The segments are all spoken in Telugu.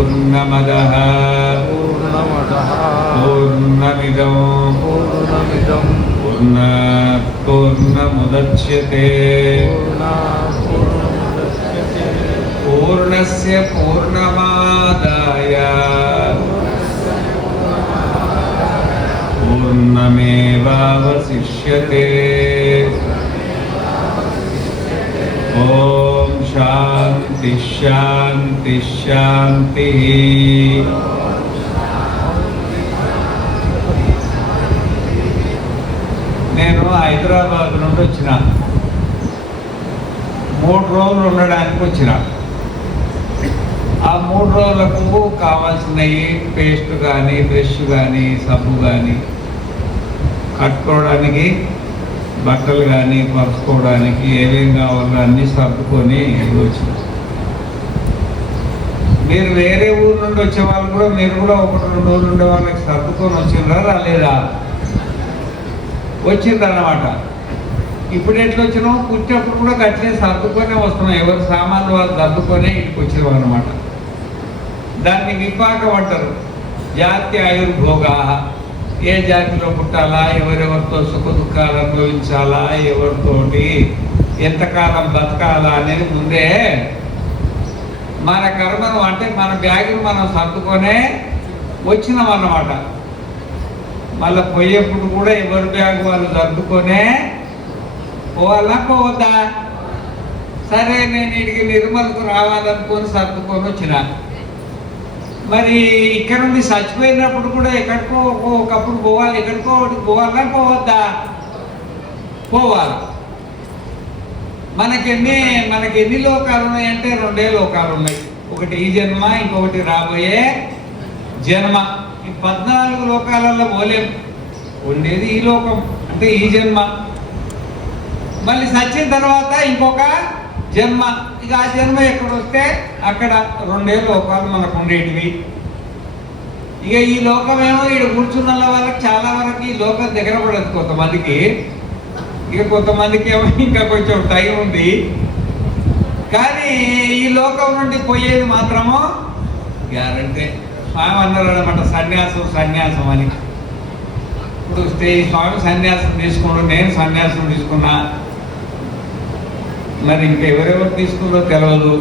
पूर्णमदः पूर्णमिदं पूर्णात् पूर्णमुदच्यते पूर्णस्य पूर्णमादाय पूर्णमेवावशिष्यते। ओम शांति शांति शांति। నేను హైదరాబాద్ నుండి వచ్చిన 3 రోజులు ఉండడానికి వచ్చిన. ఆ 3 రోజులకు కావాల్సినవి పేస్ట్ కానీ బ్రష్ కానీ సబ్బు కానీ కట్టుకోవడానికి బట్టలు కానీ పరుచుకోవడానికి ఏమేమి కావాలో అన్నీ సర్దుకొని వచ్చిన. మీరు వేరే ఊరు నుండి వచ్చే వాళ్ళు కూడా మీరు కూడా 1-2 రోజులు ఉండే వాళ్ళకి సర్దుకొని వచ్చిండ్రా రాలేదా? వచ్చిందన్నమాట. ఇప్పుడు ఎట్లా వచ్చినాం? కూర్చోప్పుడు కూడా గట్లే సర్దుకొనే వస్తున్నాం. ఎవరి సామాన్లు వాళ్ళు సర్దుకొనే ఇంటికి వచ్చేవారు అనమాట. దాన్ని విపాకం అంటారు. జాతి ఆయుర్భోగా, ఏ జాతిలో పుట్టాలా, ఎవరెవరితో సుఖ దుఃఖాలు అనుభవించాలా, ఎవరితోటి ఎంతకాలం బతకాలా అనేది ముందే మన కర్మను అంటే మన బ్యాగును మనం సర్దుకొనే వచ్చినాం అన్నమాట. మళ్ళీ పోయేప్పుడు కూడా ఎవరి బ్యాగ్ వాళ్ళు సర్దుకొనే పోవాలా పోవద్దా? సరే నేను ఇడికి నిర్మల్కు రావాలనుకొని సర్దుకొని వచ్చిన. మరి ఇక్కడ నుండి చచ్చిపోయినప్పుడు కూడా ఎక్కడికో ఒకప్పుడు పోవాలి, ఎక్కడికో పోవాలా పోవద్దా? పోవాలి. మనకి ఎన్ని లోకాలు ఉన్నాయంటే 2 లోకాలు ఉన్నాయి. ఒకటి ఈ జన్మ, ఇంకొకటి రాబోయే జన్మ. ఈ 14 లోకాలలో పోలేం. ఉండేది ఈ లోకం అంటే ఈ జన్మ. మళ్ళీ చచ్చిన తర్వాత ఇంకొక జన్మ. ఇక ఆ జన్మ ఎక్కడ వస్తే అక్కడ 2 లోకాలు మనకు ఉండేటివి. ఇక ఈ లోకమేమో ఇక్కడ కూర్చున్న వాళ్ళకి చాలా వరకు ఈ లోకం దగ్గర పడదు కొంతమందికి. ఇక కొంతమందికి ఏమో ఇంకా కొంచెం టైం ఉంది. కానీ ఈ లోకం నుండి పోయేది మాత్రము గ్యారంటీ. స్వామి అన్నారు అనమాట సన్యాసం అని. ఇప్పుడు స్వామి సన్యాసం తీసుకున్నాడు, నేను సన్యాసం తీసుకున్నా. మరి ఇంకెవరెవరు తీసుకున్నారో తెలియదు.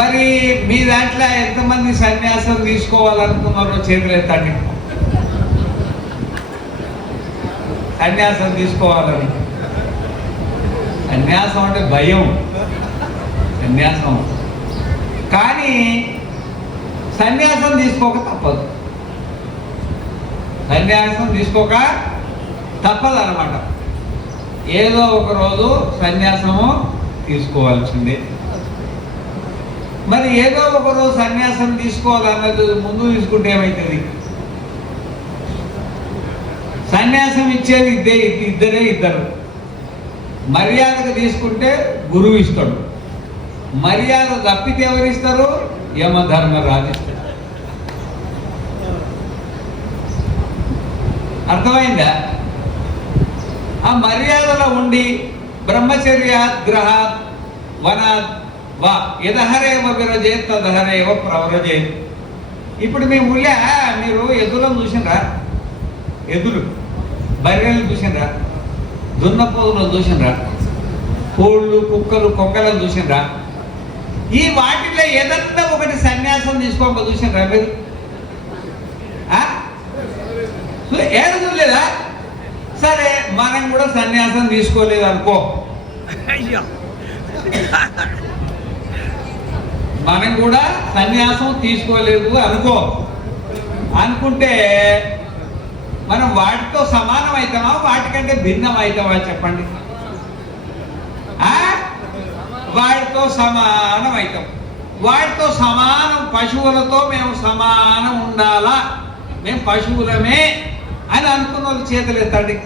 మరి మీ దాంట్లో ఎంతమంది సన్యాసం తీసుకోవాలనుకున్నారో చేతులు ఎత్తండి. సన్యాసం తీసుకోవాలని. సన్యాసం అంటే భయం సన్యాసం. కానీ సన్యాసం తీసుకోక తప్పదు. సన్యాసం తీసుకోక తప్పదు అన్నమాట. ఏదో ఒక రోజు సన్యాసము తీసుకోవాల్సిందే. మరి ఏదో ఒక రోజు సన్యాసం తీసుకోవాలన్నది ముందు తీసుకుంటే ఏమవుతుంది? సన్యాసం ఇచ్చేది ఇద్దరు. మర్యాదకు తీసుకుంటే గురువు ఇస్తాడు. మర్యాద తప్పితే ఎవరిస్తారు? యమధర్మరాజు ఇస్తాడు. అర్థమైందా? ఆ మర్యాదలో ఉండి బ్రహ్మచర్యాత్ గ్రహాత్ వనాత్ వా యదహరేవ విరజేత్ తదహరేవ ప్రవ్రజేత్. ఇప్పుడు మీ ఊళ్ళో మీరు ఎద్దులను చూసినరా? ఎద్దులు బర్రెలను చూసినరా? దున్నపోతులను చూసినరా? కోళ్ళు కుక్కలు కొంగలను చూసినరా? ఈ వాటిలో ఏదన్నా ఒకటి సన్యాసం తీసుకోక చూసినరా మీరు? ఏది చూడలేదా? సరే మనం కూడా సన్యాసం తీసుకోలేదు అనుకో. మనం కూడా సన్యాసం తీసుకోలేదు అనుకుంటే మనం వాటితో సమానం అవుతామా, వాటికంటే భిన్నం అవుతామా చెప్పండి? వాటితో సమానం అవుతాం. వాటితో సమానం పశువులతో మేము సమానం ఉండాలా, మేము పశువులమే అని అనుకున్న వాళ్ళు చేతులు ఎత్తండి.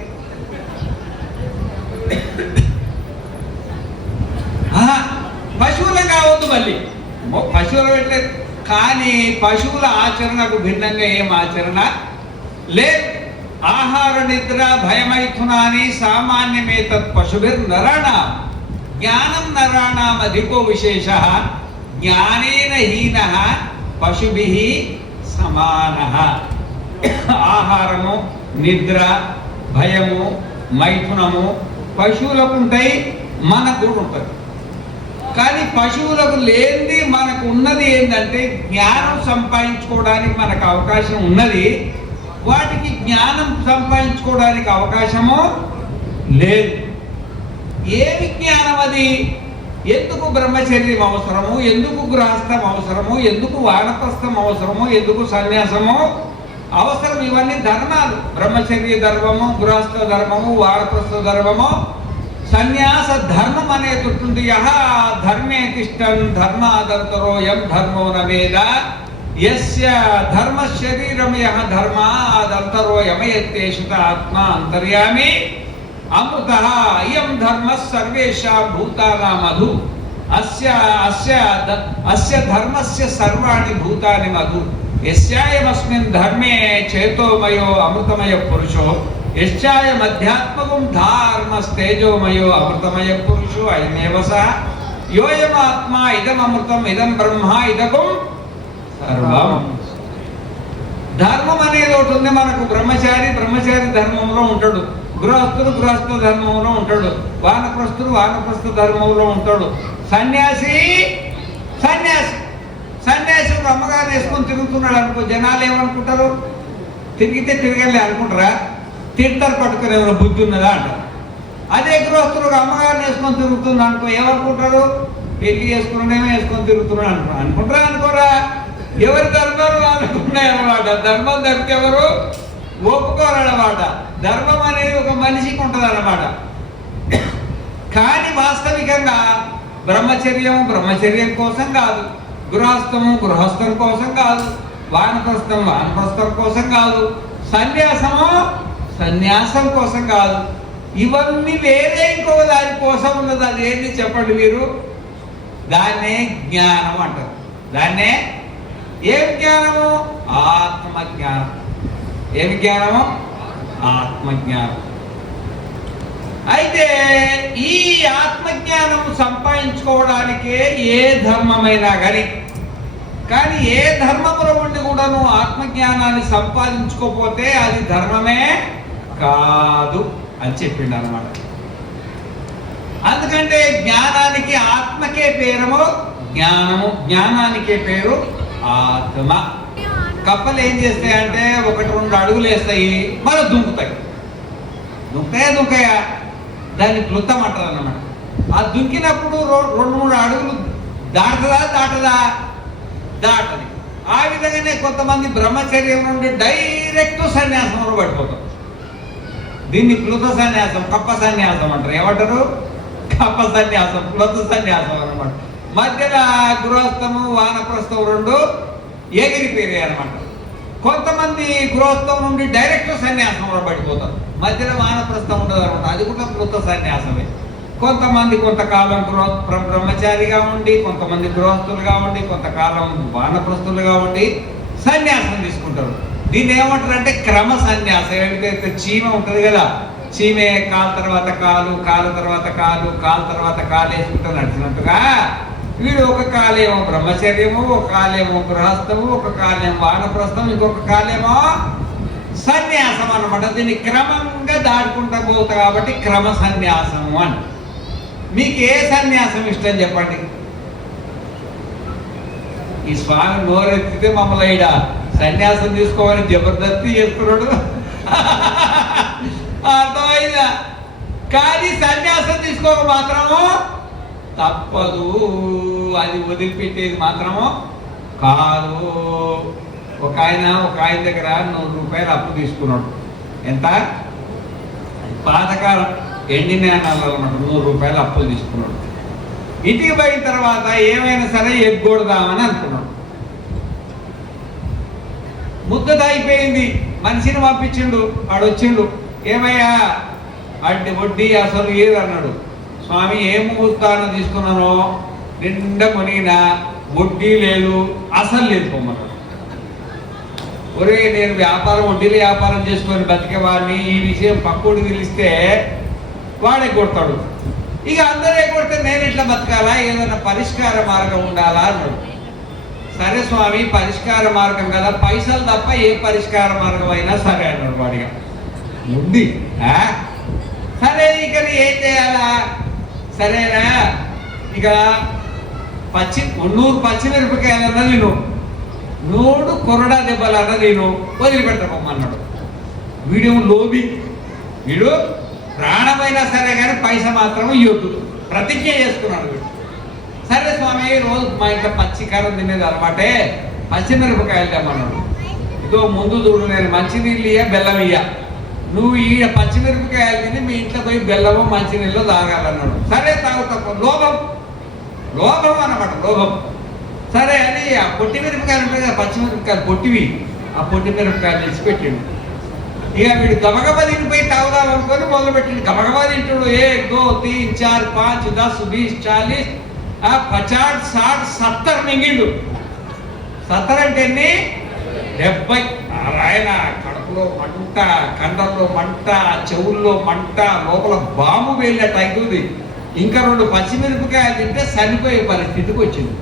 పశువులు కావద్దు, మళ్ళీ పశువులు పెట్టలేదు. కానీ పశువుల ఆచరణకు భిన్నంగా ఏం ఆచరణ లేదు. ఆహార నిద్ర భయమైథునాని సామాన్యమేతత్ పశుభిర్ నరాణాం జ్ఞానం నరాణాం అధికో విశేష జ్ఞానేన హీన పశుభిః సమానః. ఆహారము, నిద్ర, భయము, మైథునము పశువులకు ఉంటాయి, మనకు కూడా ఉంటుంది. కానీ పశువులకు లేనిది మనకు ఉన్నది ఏంటంటే జ్ఞానం సంపాదించుకోవడానికి మనకు అవకాశం ఉన్నది, వాటికి జ్ఞానం సంపాదించుకోవడానికి అవకాశము లేదు. ఏమి జ్ఞానం అది? ఎందుకు బ్రహ్మచర్యం అవసరము, ఎందుకు గృహస్థం అవసరము, ఎందుకు వానప్రస్థం అవసరము, ఎందుకు సన్యాసము అవసరం? ఇవన్నీ ధర్మాలు. బ్రహ్మచర్య ధర్మము, గృహస్థ ధర్మము, వానప్రస్థ ధర్మము, సన్యాస ధర్మం అనేది ఉంటుంది. యహ ధర్మే తిష్టన్ ధర్మాదంతరో యం ధర్మో న వేద యస్య ధర్మ శరీరం యహ ధర్మాదంతరో యమయత్తేషుత ఆత్మ అంతర్యామి అమృతః ఇయం ధర్మః సర్వేషాం భూతానాం మధు అస్య అస్య అస్య ధర్మస్య సర్వాణి భూతాని మధు యస్యాయమస్మిన్ ధర్మే చేతోమయో అమృతమయ పురుషో యశ్చాయం అధ్యాత్మకం ధార్మస్తేజోమయో అమృతమయ పురుషో అయమేవ సః యోయమాత్మా ఇదం అమృతం ఇదం బ్రహ్మ ఇదకం సర్వం. ధర్మం అనేది ఒకటి ఉంది మనకు. బ్రహ్మచారి ధర్మంలో ఉంటాడు, గృహస్థుడు గృహస్థ ధర్మంలో ఉంటాడు, వానప్రస్థుడు వానప్రస్థ ధర్మంలో ఉంటాడు, సన్యాసి ఒక అమ్మగారిని వేసుకొని తిరుగుతున్నాడు అనుకో, జనాలు ఏమనుకుంటారు? తిరిగితే తిరగలే అనుకుంటారా? తిడతారు, పట్టుకుని ఎవరో బుద్ధి ఉన్నదా అంటారు. అదే గృహస్థుడు ఒక అమ్మగారిని వేసుకొని తిరుగుతుంది అనుకో, ఏమనుకుంటారు? పెళ్లి చేసుకున్నాడేమో వేసుకొని తిరుగుతున్నాడు అనుకుంటారా అనుకోరా? ఎవరి ధర్మాలు అనుకున్నాయన్నమాట. ధర్మం తప్పితే ఎవరు ఒప్పుకోరన్నమాట. ధర్మం అనేది ఒక మనిషికి ఉంటుంది అన్నమాట. కానీ వాస్తవికంగా బ్రహ్మచర్యం కోసం కాదు, గృహస్థం కోసం కాదు, వానప్రస్థం కోసం కాదు, సన్యాసం కోసం కాదు. ఇవన్నీ వేరే ఇంకో దాని కోసం ఉన్నది. అది ఏంటి చెప్పండి మీరు? దాన్నే జ్ఞానం అంటారు. దాన్నే ఏం జ్ఞానము? ఆత్మజ్ఞానం. ఏమి జ్ఞానము? ఆత్మజ్ఞానం. అయితే ఈ ఆత్మజ్ఞానం సంపాదించుకోవడానికే ఏ ధర్మమైనా కానీ ఏ ధర్మములో ఉండి కూడాను ఆత్మజ్ఞానాన్ని సంపాదించుకోకపోతే అది ధర్మమే కాదు అని చెప్పిండు అన్నమాట. అందుకంటే జ్ఞానానికి ఆత్మకే పేరు జ్ఞానము, జ్ఞానానికే పేరు ఆత్మ. కప్పలు ఏం చేస్తాయంటే 1-2 అడుగులు వేస్తాయి, మళ్ళీ దుంకాయా దాన్ని క్లుప్తం అంటారు అన్నమాట. ఆ దుంకినప్పుడు 2-3 అడుగులు దాటదా? దాటది. ఆ విధంగానే కొంతమంది బ్రహ్మచర్యం నుండి డైరెక్ట్ సన్యాసంలో పడిపోతారు. దీన్ని క్లుత సన్యాసం, కప్ప సన్యాసం అంటారు. ఏమంటారు? కప్ప సన్యాసం, క్లుత సన్యాసం అన్నమాట. మధ్యలో గృహస్థము వానప్రస్థం 2 ఎగిరిపోయాయి అన్నమాట. కొంతమంది గృహస్థం నుండి డైరెక్ట్ సన్యాసంలో పడిపోతారు. మధ్యలో వానప్రస్థం ఉండదు అనమాట. అది కూడా కృత సన్యాసమే. కొంతమంది కొంతకాలం బ్రహ్మచారిగా ఉండి, కొంతమంది గృహస్థులుగా ఉండి, కొంతకాలం వానప్రస్థులుగా ఉండి సన్యాసం తీసుకుంటారు. దీన్ని ఏమంటారు అంటే క్రమ సన్యాసం. ఏమిటైతే చీమ ఉంటుంది కదా, చీమే కాలు తర్వాత కాలు, కాలు తర్వాత కాలు, కాలు తర్వాత కాలు వేసుకుంటూ నడిచినట్టుగా వీడు ఒక కాలేమో బ్రహ్మచర్యము, ఒక కాలేమో గృహస్థము, ఒక కాలేమో వానప్రస్థం, ఇంకొక కాలేమో సన్యాసం అన్నమాట. దీన్ని క్రమంగా దాటుకుంటూ పోతా కాబట్టి క్రమ సన్యాసము అని. మీకు ఏ సన్యాసం ఇష్టం చెప్పండి? ఈ స్వామి నోరెత్తితే మమ్మల్ని ఈడ సన్యాసం తీసుకోవాలని జబర్దస్తి చేసుకున్నాడు, అర్థమైందా? కానీ సన్యాసం తీసుకోక మాత్రము తప్పదు, అది వదిలిపెట్టేది మాత్రము కాదు. ఒక ఆయన దగ్గర 100 రూపాయలు అప్పు తీసుకున్నాడు. ఎంత? పాతకాలం ఎండిన అన్నమాట. 100 రూపాయలు అప్పులు తీసుకున్నాడు. ఇంటికి పోయిన తర్వాత ఏమైనా సరే ఎగ్గొడదామని అనుకున్నాడు. ముద్దత అయిపోయింది, మనిషిని పంపించిండు. వాడు వచ్చిండు, ఏమయ్యా అడ్డి వడ్డీ అసలు ఏది అన్నాడు. స్వామి ఏ ముహూర్తాన్ని తీసుకున్నానో నిండా కొనినా వడ్డీ లేదు, అసలు లేదు పొమ్మన్నాడు. ఒరే నేను వడ్డీలు వ్యాపారం చేసుకొని బతికేవాడిని, ఈ విషయం పక్కోడికి తెలిస్తే వాడే కొడతాడు. ఇక అందరూ కొడితే నేను ఇట్లా బతకాలా, ఏదైనా పరిష్కార మార్గం ఉండాలా అన్నాడు. సరే స్వామి పరిష్కార మార్గం కదా, పైసలు తప్ప ఏ పరిష్కార మార్గం అయినా సరే అన్నాడు వాడిగా. ఉంది సరే ఇక ఏం చేయాలా, సరేనా ఇక 100 పచ్చిమిరపకాయలన్నా నేను 100 కొరడా దెబ్బలన్నా నేను వదిలిపెట్టమన్నాడు. వీడేమో లోబి, వీడు ప్రాణమైనా సరే కానీ పైసా మాత్రం ఇవ్వద్దు ప్రతిజ్ఞ చేసుకున్నాడు వీడు. సరే స్వామి రోజు మా ఇంట్లో పచ్చికారం తినేది అలవాటే, పచ్చిమిరపకాయలు తెమ్మన్నాడు. ఇదో ముందు చూడు నేను మంచినీళ్ళు ఇయ్య బెల్లం ఇయ్య, నువ్వు ఈ పచ్చిమిరపకాయలు తిని మీ ఇంట్లో పోయి బెల్లము మంచినీళ్ళు తాగాలన్నాడు. సరే తాగుతా, లోభం అన్నమాట, లోభం. సరే అని ఆ పొట్టి మిరపకాయలు ఉంటాయి కదా పచ్చిమిరపకాయలు పొట్టివి, ఆ పొట్టి మిరపకాయలు తెచ్చిపెట్టిండు. ఇక వీడు గబగబా తినిపోయి తాగుదాం అనుకొని మొదలుపెట్టిండు. గబగబా తింటుడు 1 2 3 4 5 10 20 40 50 60 70 మింగిండు. 70 అంటే ఎన్ని? 70. ఆయన కడుపులో మంట, కండల్లో మంట, చెవుల్లో మంట, లోపల బాంబు వెళ్ళినట్టు అవుతుంది. ఇంకా 2 పచ్చిమిరపకాయలు తింటే చనిపోయే పరిస్థితికి వచ్చింది.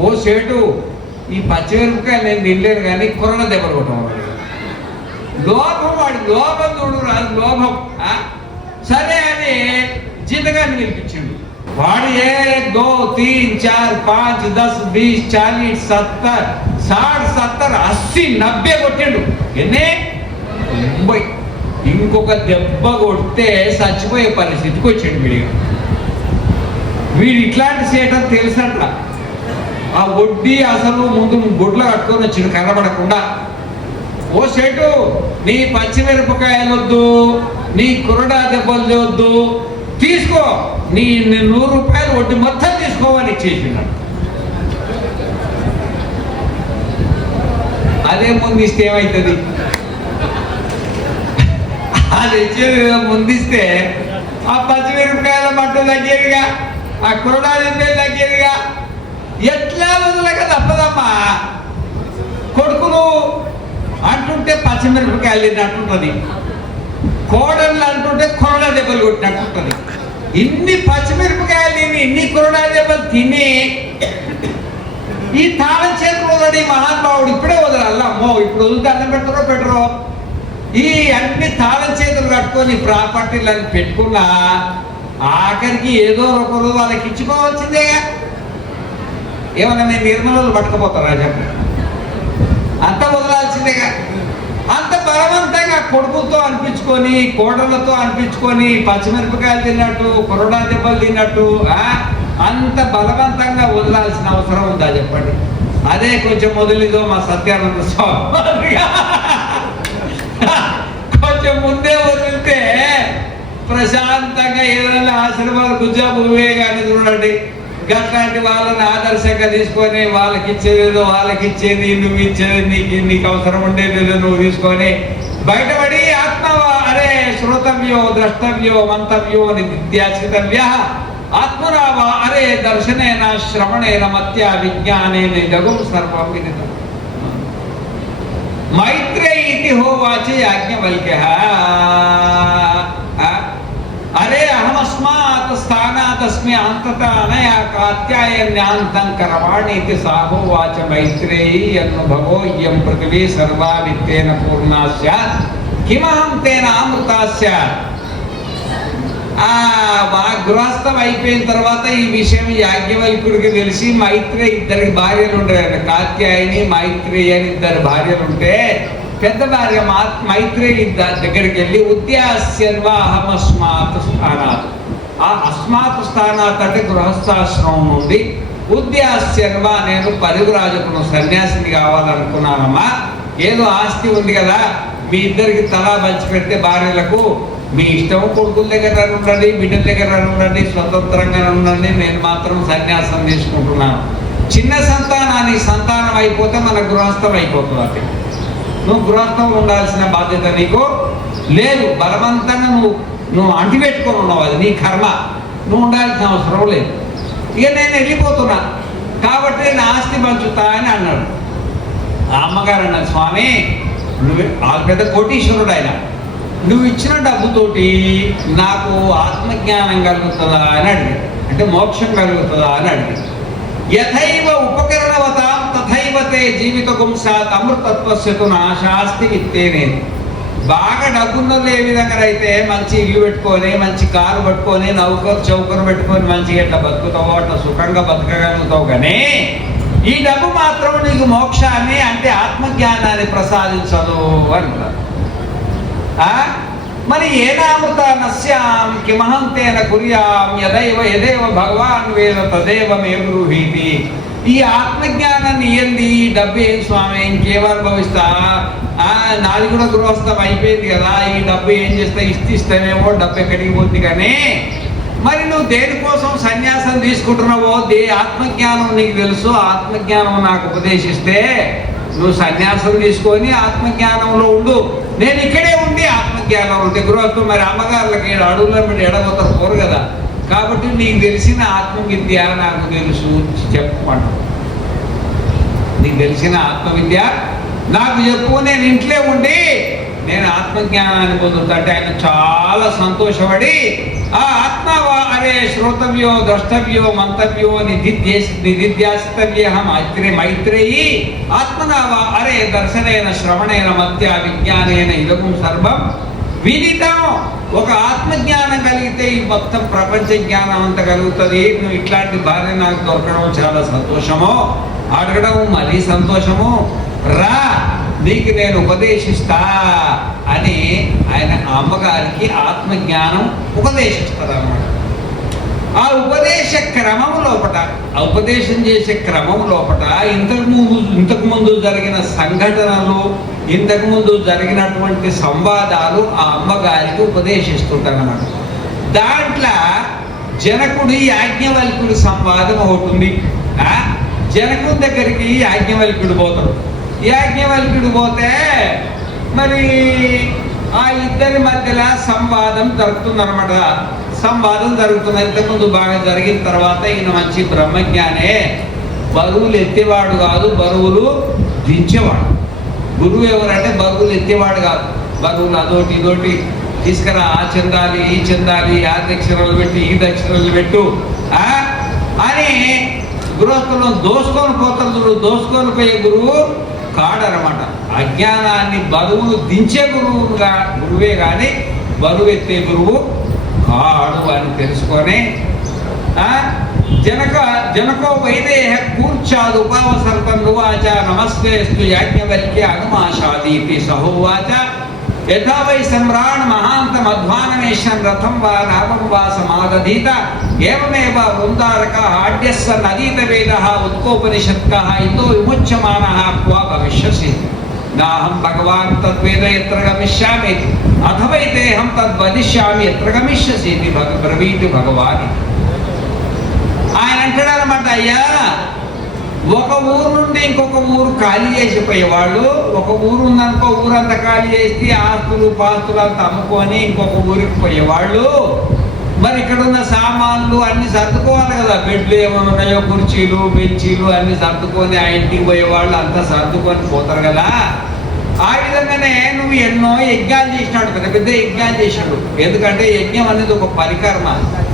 ఓ సేటు ఈ పచ్చిమిరపకాయలు నేను తినలేను కానీ కొరణ దెబ్బలు కొట్టవాలి. లోభం, వాడి లోభం చూడు రాదు, లోభం. సరే అని జీతగాన్ని పిలిపించిండు. వాడు 1 2 3 4 5 10 20 40 70 60 70 80 90 కొట్టిండు. ఎన్ని? 90. ఇంకొక దెబ్బ కొడితే చచ్చిపోయే పరిస్థితికి వచ్చిండు వీడిగా. వీడు ఇట్లాంటి సేటం తెలుసంట. ఆ వడ్డీ అసలు ముందు గుడ్లు కట్టుకొని వచ్చిండు కనబడకుండా. ఓ సేటు నీ పచ్చిమిరపకాయలు వద్దు, నీ కురడా దెబ్బలు వద్దు, తీసుకో నీ 100 రూపాయలు వడ్డీ మొత్తం తీసుకోవని ఇచ్చేసినాడు. అదే ముందిస్తే ఏమవుతుంది? అది ఇచ్చేది ముందిస్తే ఆ పచ్చిమిరపకాయల మట్టు తగ్గేదిగా, ఆ కురడా దెబ్బలు తగ్గేదిగా. ఎట్లా వదలక తప్పదమ్మా. కొడుకులు అంటుంటే పచ్చిమిరపకాయలు తిన్నట్టుంటుంది, కోడళ్ళు అంటుంటే కొరడా దెబ్బలు కొట్టినట్టుంటుంది. ఇన్ని పచ్చిమిరపకాయలు తిని, ఇన్ని కొరడా దెబ్బలు తిని ఈ తాళం చేతులు వదలడి మహానుభావుడు ఇప్పుడే వదలాలి. అమ్మో ఇప్పుడు వదిలితే అన్నం పెట్టరో ఈ అన్ని తాళం చేతులు కట్టుకొని ప్రాపర్టీలను పెట్టుకున్నా ఆఖరికి ఏదో ఒకరు వాళ్ళకి ఇచ్చుకోవాల్సిందేగా. ఏమన్నా నేను నిర్మలలో పట్టుకుపోతారా చెప్పి, అంత వదలాల్సిందేగా. అంత బలవంతంగా కొడుకులతో అనిపించుకొని, కోడళ్ళతో అనిపించుకొని, పచ్చిమిరపకాయలు తిన్నట్టు, కొరడా దెబ్బలు తిన్నట్టు అంత బలవంతంగా వదలాల్సిన అవసరం ఉందా చెప్పండి? అదే కొంచెం మొదలుదో మా సత్యానంద స్వామి కొంచెం ముందే వదిలితే ప్రశాంతంగా ఏదైనా ఆశీర్వాద గుజ్జాబువే కానీ చూడండి. గట్లాంటి వాళ్ళని ఆదర్శంగా తీసుకొని వాళ్ళకి ఇచ్చేదేదో వాళ్ళకి ఇచ్చేది, నువ్వు ఇచ్చేది నీకు అవసరం ఉండేదేదో నువ్వు తీసుకొని బయటపడి ఆత్మ అరే శ్రోతవ్యో ద్రష్టవ్యో మంతవ్యో నిత్యాచితవ్య ఆత్మరావా అరే దర్శనేన శ్రవణేన మత్య విజ్ఞానేన జగం సర్వం విదితం. మైత్రేయీ హోవాచ యాజ్ఞవల్క్యః అరే అహమస్మాత్ స్థానాదస్మి అంతత అనయా కాత్యాయన్యాంతం కరవాణీతి సాహోవాచ మైత్రేయీ అన్నుభవో ఇయం పృథివీ సర్వా విత్తేన పూర్ణా స్యాత్ కిమహం తేన అమృతా స్యాత్. గృహస్థం అయిపోయిన తర్వాత ఈ విషయం యాజ్ఞవల్క్యుడికి తెలిసి మైత్రేయి ఇద్దరికి భార్యలు ఉండేవారు. కాత్యాయని మైత్రేయి అని 2 భార్యలు ఉంటే పెద్ద భార్య మైత్రేయి దగ్గరికి వెళ్ళి ఉద్యాస్యన్వా అహమస్మాత్ స్థానాత్, ఆ అస్మాత్ స్థానాత్ అంటే గృహస్థాశ్రమం నుండి, ఉద్యాస్యన్వా నేను పరివ్రాజకును సన్యాసిని కావాలనుకున్నానమ్మా. ఏదో ఆస్తి ఉంది కదా మీ ఇద్దరికి తలా పంచి పెడితే భార్యలకు మీ ఇష్టం, కొడుకుల దగ్గర ఉండండి, బిడ్డల దగ్గర ఉండండి, స్వతంత్రంగా ఉండండి, నేను మాత్రం సన్యాసం తీసుకుంటున్నాను. చిన్న సంతానానికి సంతానం అయిపోతే మన గృహస్థం అయిపోతుంది. నువ్వు గృహస్థం ఉండాల్సిన బాధ్యత నీకు లేదు. బలవంతంగా నువ్వు అంటిపెట్టుకొని ఉన్నావు, అది నీ కర్మ, నువ్వు ఉండాల్సిన అవసరం లేదు. ఇక నేను వెళ్ళిపోతున్నా కాబట్టి నేను ఆస్తి పంచుతా అని అన్నాడు. ఆ అమ్మగారు అన్నారు, స్వామి నువ్వు పెద్ద కోటీశ్వరుడు ఆయన, నువ్వు ఇచ్చిన డబ్బుతోటి నాకు ఆత్మజ్ఞానం కలుగుతుందా అని అడిగాడు. అంటే మోక్షం కలుగుతుందా అని అడిగాడు. యథైవ ఉపకరణవతాం తథైవతే జీవిత గుంసాత్ అమృతత్వస్యతు నాశాస్తి విత్తేనే. బాగా డబ్బున్నది ఏ విధంగా అయితే మంచి ఇల్లు పెట్టుకొని మంచి కారు పట్టుకొని నౌకరు చౌకరు పెట్టుకొని మంచిగా ఎట్లా బతుకుతావో అట్లా సుఖంగా బతకగలుగుతావు. కానీ ఈ డబ్బు మాత్రం నీకు మోక్షాన్ని అంటే ఆత్మజ్ఞానాన్ని ప్రసాదించదు అంటారు. మరి ఏనామృత నశ్యాం కిమహంతేన కుర్యాం యదేవ భగవాన్ వేద తదేవ మే బ్రూహీతి. ఈ ఆత్మజ్ఞానాన్ని ఏంది, ఈ డబ్బు ఏం స్వామి ఇంకేం అనుభవిస్తా, నాది కూడా గృహస్థం అయిపోయింది కదా, ఈ డబ్బు ఏం చేస్తా, ఇస్తామేమో డబ్బు ఎక్కడికి పోతుంది. కానీ మరి నువ్వు దేనికోసం సన్యాసం తీసుకుంటున్నావో ఆత్మజ్ఞానం నీకు తెలుసు, ఆత్మజ్ఞానం నాకు ఉపదేశిస్తే నువ్వు సన్యాసం తీసుకొని ఆత్మజ్ఞానంలో ఉండు, నేను ఇక్కడే ఉండి ఆత్మజ్ఞానం ఉంటే గృహస్థం. మరి అమ్మగారులకి అడవుల్లో మీరు ఎడగొత్తరు పోరు కదా, కాబట్టి నీకు తెలిసిన ఆత్మవిద్య నాకు తెలుసు చెప్పమంట. నీకు తెలిసిన ఆత్మవిద్య నాకు చెప్పు, నేను ఇంట్లో ఉండి నేను ఆత్మజ్ఞానాన్ని పొందుతా అంటే ఆయన చాలా సంతోషపడి ఆ ఆత్మ అరే శ్రోతవ్యో ద్రష్టవ్యో మంతవ్యో నిధిధ్యాసితవ్య మైత్రేయి ఆత్మనావా అరే దర్శనైన శ్రవణైన మధ్య విజ్ఞానైన ఇదం సర్వం విదితం. ఒక ఆత్మజ్ఞానం కలిగితే ఈ మొత్తం ప్రపంచ జ్ఞానం అంతా కలుగుతుంది. నువ్వు ఇట్లాంటి భార్య నాకు దొరకడం చాలా సంతోషము, అడగడం మరీ సంతోషము, రా నీకు నేను ఉపదేశిస్తా అని ఆయన అమ్మగారికి ఆత్మజ్ఞానం ఉపదేశిస్తారు అన్నమాట. ఆ ఉపదేశ క్రమం లోపట, ఆ ఉపదేశం చేసే క్రమం లోపట ఇంతకుముందు జరిగిన సంఘటనలు, ఇంతకుముందు జరిగినటువంటి సంవాదాలు ఆ అమ్మగారికి ఉపదేశిస్తుంటారన్నమాట. దాంట్లో జనకుడి యాజ్ఞవల్కుడి సంవాదం ఒకటి ఉంది. జనకుడి దగ్గరికి యాజ్ఞవల్కుడు పోతాడు. యాజ్ఞవల్కుడు పోతే మరి ఆ ఇద్దరి మధ్యలో సంవాదం జరుగుతుందన్నమాట. సంవాదం జరుగుతుంది. ఇంతకుముందు బాగా జరిగిన తర్వాత ఈయన మంచి బ్రహ్మజ్ఞానే, బరువులు ఎత్తేవాడు కాదు, బరువులు దించేవాడు. గురువు ఎవరంటే బరువులు ఎత్తేవాడు కాదు, బరువులు అదోటి ఇదోటి తీసుకురా, ఆ చెందాలి ఈ చెందాలి, ఆ దక్షిణలు పెట్టి ఈ దక్షిణలు పెట్టు అని గృహస్థులను దోసుకొని పోతారు. దోసుకొని పోయే గురువు కాడనమాట. అజ్ఞానాన్ని బరువులు దించే గురువే కానీ బరువు ఎత్తే గురువు కాడు అని తెలుసుకొని జనకో వైదేహ కూర్చాదు ఉపవసర్పం రువాచ నమస్తేస్తు యాజ్ఞవల్క్య అనుమాషాదీతి సహోవాచ యథా వై సమ్రాణ్ మహాంతం అధ్వానమేషన్ రథం వా నామం వా సమాదధీత ఏమేవ వృందారక ఆడ్యస్స నదీత వేద ఉత్కోపనిషత్కః ఇతో విముచ్యమానః క్వ భవిష్యసి నాహం భగవాన్ తద్వేద ఎత్ర గమిష్యామి అథవైతేహం తద్వదిష్యామి ఎత్ర గమిష్యసి ఇది బ్రవీతి భగవాన్. ఆయన అంటాడనమాట, అయ్యా ఒక ఊరు నుండి ఇంకొక ఊరు ఖాళీ చేసిపోయేవాళ్ళు, ఒక ఊరు ఉందనుకో ఊరంతా ఖాళీ చేసి ఆస్తులు పాస్తులు అంతా అమ్ముకొని ఇంకొక ఊరికి పోయేవాళ్ళు, మరి ఇక్కడ ఉన్న సామాన్లు అన్ని సర్దుకోవాలి కదా, బెడ్లు ఏమైనా ఉన్నాయో కుర్చీలు బెంచీలు అన్ని సర్దుకొని ఆ ఇంటికి పోయేవాళ్ళు అంతా సర్దుకొని పోతారు కదా. ఆ విధంగానే నువ్వు ఎన్నో యజ్ఞాలు చేసినాడు, పెద్ద పెద్ద యజ్ఞాలు చేసినాడు. ఎందుకంటే యజ్ఞం అనేది ఒక పరికర్మ,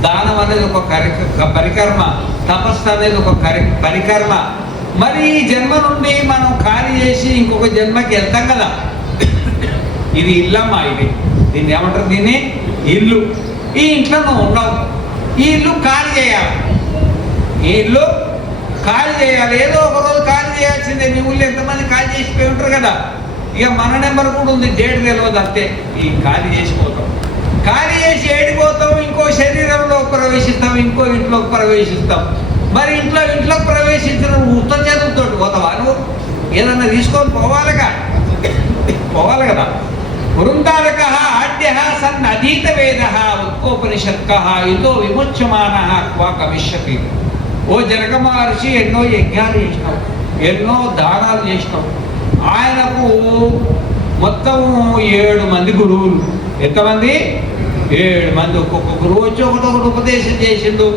దానం అనేది ఒక పరికర్మ, తపస్సు అనేది ఒక పరికర్మ. మరి ఈ జన్మ నుండి మనం ఖాళీ చేసి ఇంకొక జన్మకి వెళ్తాం కదా. ఇది ఇల్లమ్మా, దీన్ని ఏమంటారు, దీన్ని ఇల్లు. ఈ ఇంట్లో నువ్వు ఉండవు, ఈ ఇల్లు ఖాళీ చేయాలి, ఈ ఇల్లు ఖాళీ చేయాలి. ఏదో ఒక రోజు ఖాళీ చేయాల్సిందే. మీ ఊళ్ళో ఎంతమంది ఖాళీ చేసిపోయి ఉంటారు కదా. ఇక మన నెంబర్ కూడా ఉంది, డేట్ తెలియదు అంతే. ఈ ఖాళీ చేసిపోతాం, ఖాళీ చేసి ఏడిపోతాం, ఇంకో శరీరంలోకి ప్రవేశిస్తాం, ఇంకో ఇంట్లోకి ప్రవేశిస్తాం. మరి ఇంట్లోకి ప్రవేశించిన ఉత్త చదువుతో పోతావా నువ్వు? ఏదన్నా తీసుకొని పోవాలి కదా. వృందారక ఆడ్య సన్ అధీత వేద ఉత్కోపనిషత్కః ఇదో విముచ్యమానః క్వ గమిష్యతి. ఓ జనక మహర్షి, ఎన్నో యజ్ఞాలు చేసినావు, ఎన్నో దానాలు చేసినావు. ఆయనకు మొత్తం 7 మంది గురువులు. ఎంతమంది? 7 మంది. ఒక్కొక్క గురువు వచ్చి ఒకటొకటి ఉపదేశం చేసిండు.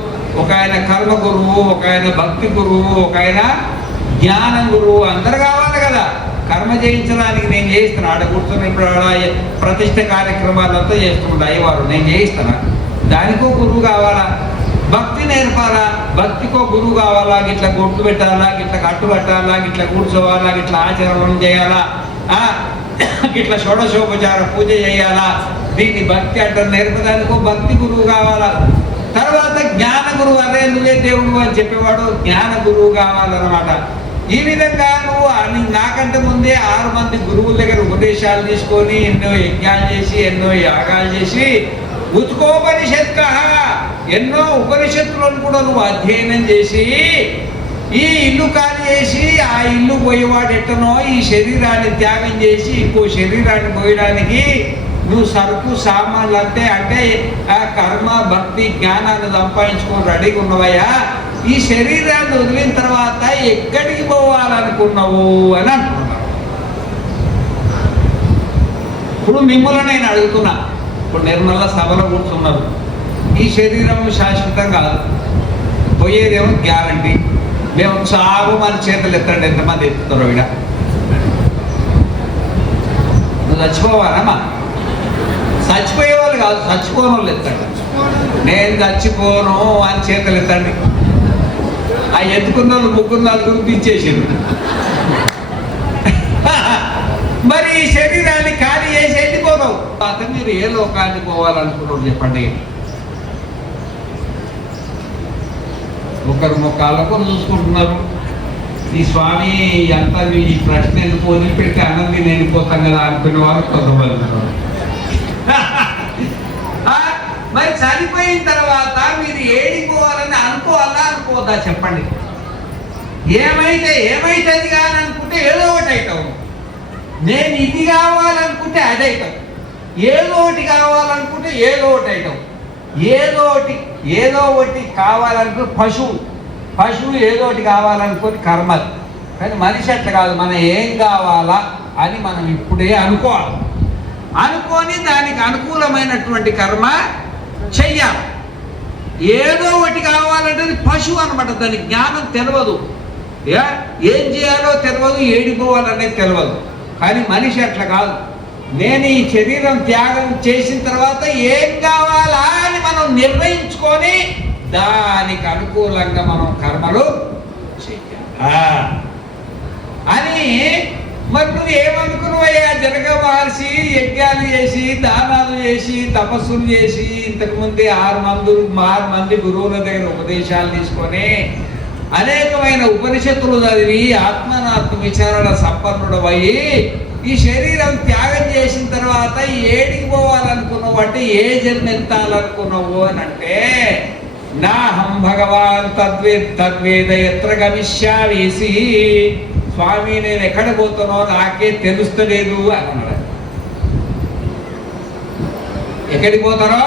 ఒక ఆయన కర్మ గురువు, ఒక ఆయన భక్తి గురువు, ఒక ఆయన జ్ఞానం గురువు. అందరు కావాలి కదా. కర్మ చేయించడానికి నేను చేయిస్తాను. ఆడ కూర్చొని ఇప్పుడు ఆడ ప్రతిష్ట కార్యక్రమాలంతా చేస్తుంటా అయ్యవారు, నేను చేయిస్తానా? దానికో గురువు కావాలా? భక్తి నేర్పాలా? భక్తికో గురువు కావాలా? గిట్లా గొట్టు పెట్టాలా, గిట్లా కట్టు కట్టాలా, గిట్లా కూర్చోవాలా, గిట్లా ఆచరణం చేయాలా, గిట్లా షోడశోపచార పూజ చేయాలా? దీన్ని భక్తి అంటారు. నేర్పడానికో భక్తి గురువు కావాలా? తర్వాత జ్ఞాన గురువు, అదే నువ్వే దేవుడు అని చెప్పేవాడు జ్ఞాన గురువు కావాలన్నమాట. ఈ విధంగా నువ్వు నాకంటే ముందే 6 మంది గురువుల దగ్గర ఉపదేశాలు తీసుకొని ఎన్నో యజ్ఞాలు చేసి ఎన్నో యాగాలు చేసి ఉత్కోపనిషత్ ఎన్నో ఉపనిషత్తులను కూడా నువ్వు అధ్యయనం చేసి ఈ ఇల్లు ఖాళీ చేసి ఆ ఇల్లు పోయేవాడు ఎట్టనో ఈ శరీరాన్ని త్యాగం చేసి ఇంకో శరీరాన్ని పోయడానికి నువ్వు సరుకు సామాన్లు అంటే ఆ కర్మ భక్తి జ్ఞానాన్ని సంపాదించుకొని రెడీగా ఉన్నవయ్యా. ఈ శరీరాన్ని వదిలిన తర్వాత ఎక్కడికి పోవాలనుకున్నావు అని అంటున్నావు. ఇప్పుడు మిమ్మల్ని నేను అడుగుతున్నా, ఇప్పుడు నిర్మల సభలో కూర్చున్నారు. ఈ శరీరం శాశ్వతం కాదు, పోయేదేమో గ్యారంటీ. మేము చావు మన చేతులు ఎత్తండి, ఎంతమంది ఎత్తుతారో ఇడ. నువ్వు చచ్చిపోవాలమ్మా? చచ్చిపోయే వాళ్ళు కాదు, చచ్చిపోని వాళ్ళు ఎత్తండి. నేను చచ్చిపోను అని చేతులు ఎత్తండి. ఆ ఎత్తుకున్న వాళ్ళు ముగ్గురు నలుగురు పిచ్చేసింది. మరి ఈ శరీరాన్ని ఖాళీ చేసి వెళ్ళిపోతావు. అతను మీరు ఏ లోకాన్ని పోవాలనుకున్నారు చెప్పండి. ఒకరు మొక్కలకు చూసుకుంటున్నారు. ఈ స్వామి అంతా ఈ ప్రశ్న ఎందుకు వదిలిపెట్టి అన్నది నేను వెళ్ళిపోతాం కదా అనుకునే వాళ్ళు కొంతమంది. మరి చనిపోయిన తర్వాత మీరు ఏడిపోవాలని అనుకోవాలా అనుకోవద్దా చెప్పండి. ఏమైతుంది కానీ అనుకుంటే ఏదో ఒకటి అవుతావు. నేను ఇది కావాలనుకుంటే అది అవుతావు, ఏదో ఒకటి కావాలనుకుంటే ఏదో ఒకటి అవుతావు. ఏదో ఒకటి కావాలనుకుని పశువు ఏదో ఒకటి కావాలనుకుని కర్మది. కానీ మనిషి అట్లా కాదు. మనం ఏం కావాలా అని మనం ఇప్పుడే అనుకోవాలి. అనుకొని దానికి అనుకూలమైనటువంటి కర్మ చెయ్యాలి. ఏదో ఒకటి కావాలంటే పశువు అనమాట. దానికి జ్ఞానం తెలియదు, ఏం చేయాలో తెలియదు, ఏడిపోవాలనేది తెలియదు. కానీ మనిషి అట్లా కాదు. నేను ఈ శరీరం త్యాగం చేసిన తర్వాత ఏం కావాలా అని మనం నిర్ణయించుకొని దానికి అనుకూలంగా మనం కర్మలు చెయ్యాలి అని. మరి నువ్వు ఏమనుకున్నావయ్యా? జనక మహర్షి యజ్ఞాలు చేసి దానాలు చేసి తపస్సులు చేసి ఇంతకుముందే 6 మంది గురువుల దగ్గర ఉపదేశాలు తీసుకొని అనేకమైన ఉపనిషత్తులు చదివి ఆత్మనాత్మ విచారణ సంపన్నుడవయ్యి ఈ శరీరం త్యాగం చేసిన తర్వాత ఏడికి పోవాలనుకున్నావు అంటే ఏ జన్మ ఎత్తాలనుకున్నావు అని అంటే, నాహం భగవాన్ తద్వేద ఎత్ర గమిష్యామీసి. స్వామి నేను ఎక్కడ పోతానో నాకే తెలుస్తలేదు అన్నాడు. ఎక్కడికి పోతానో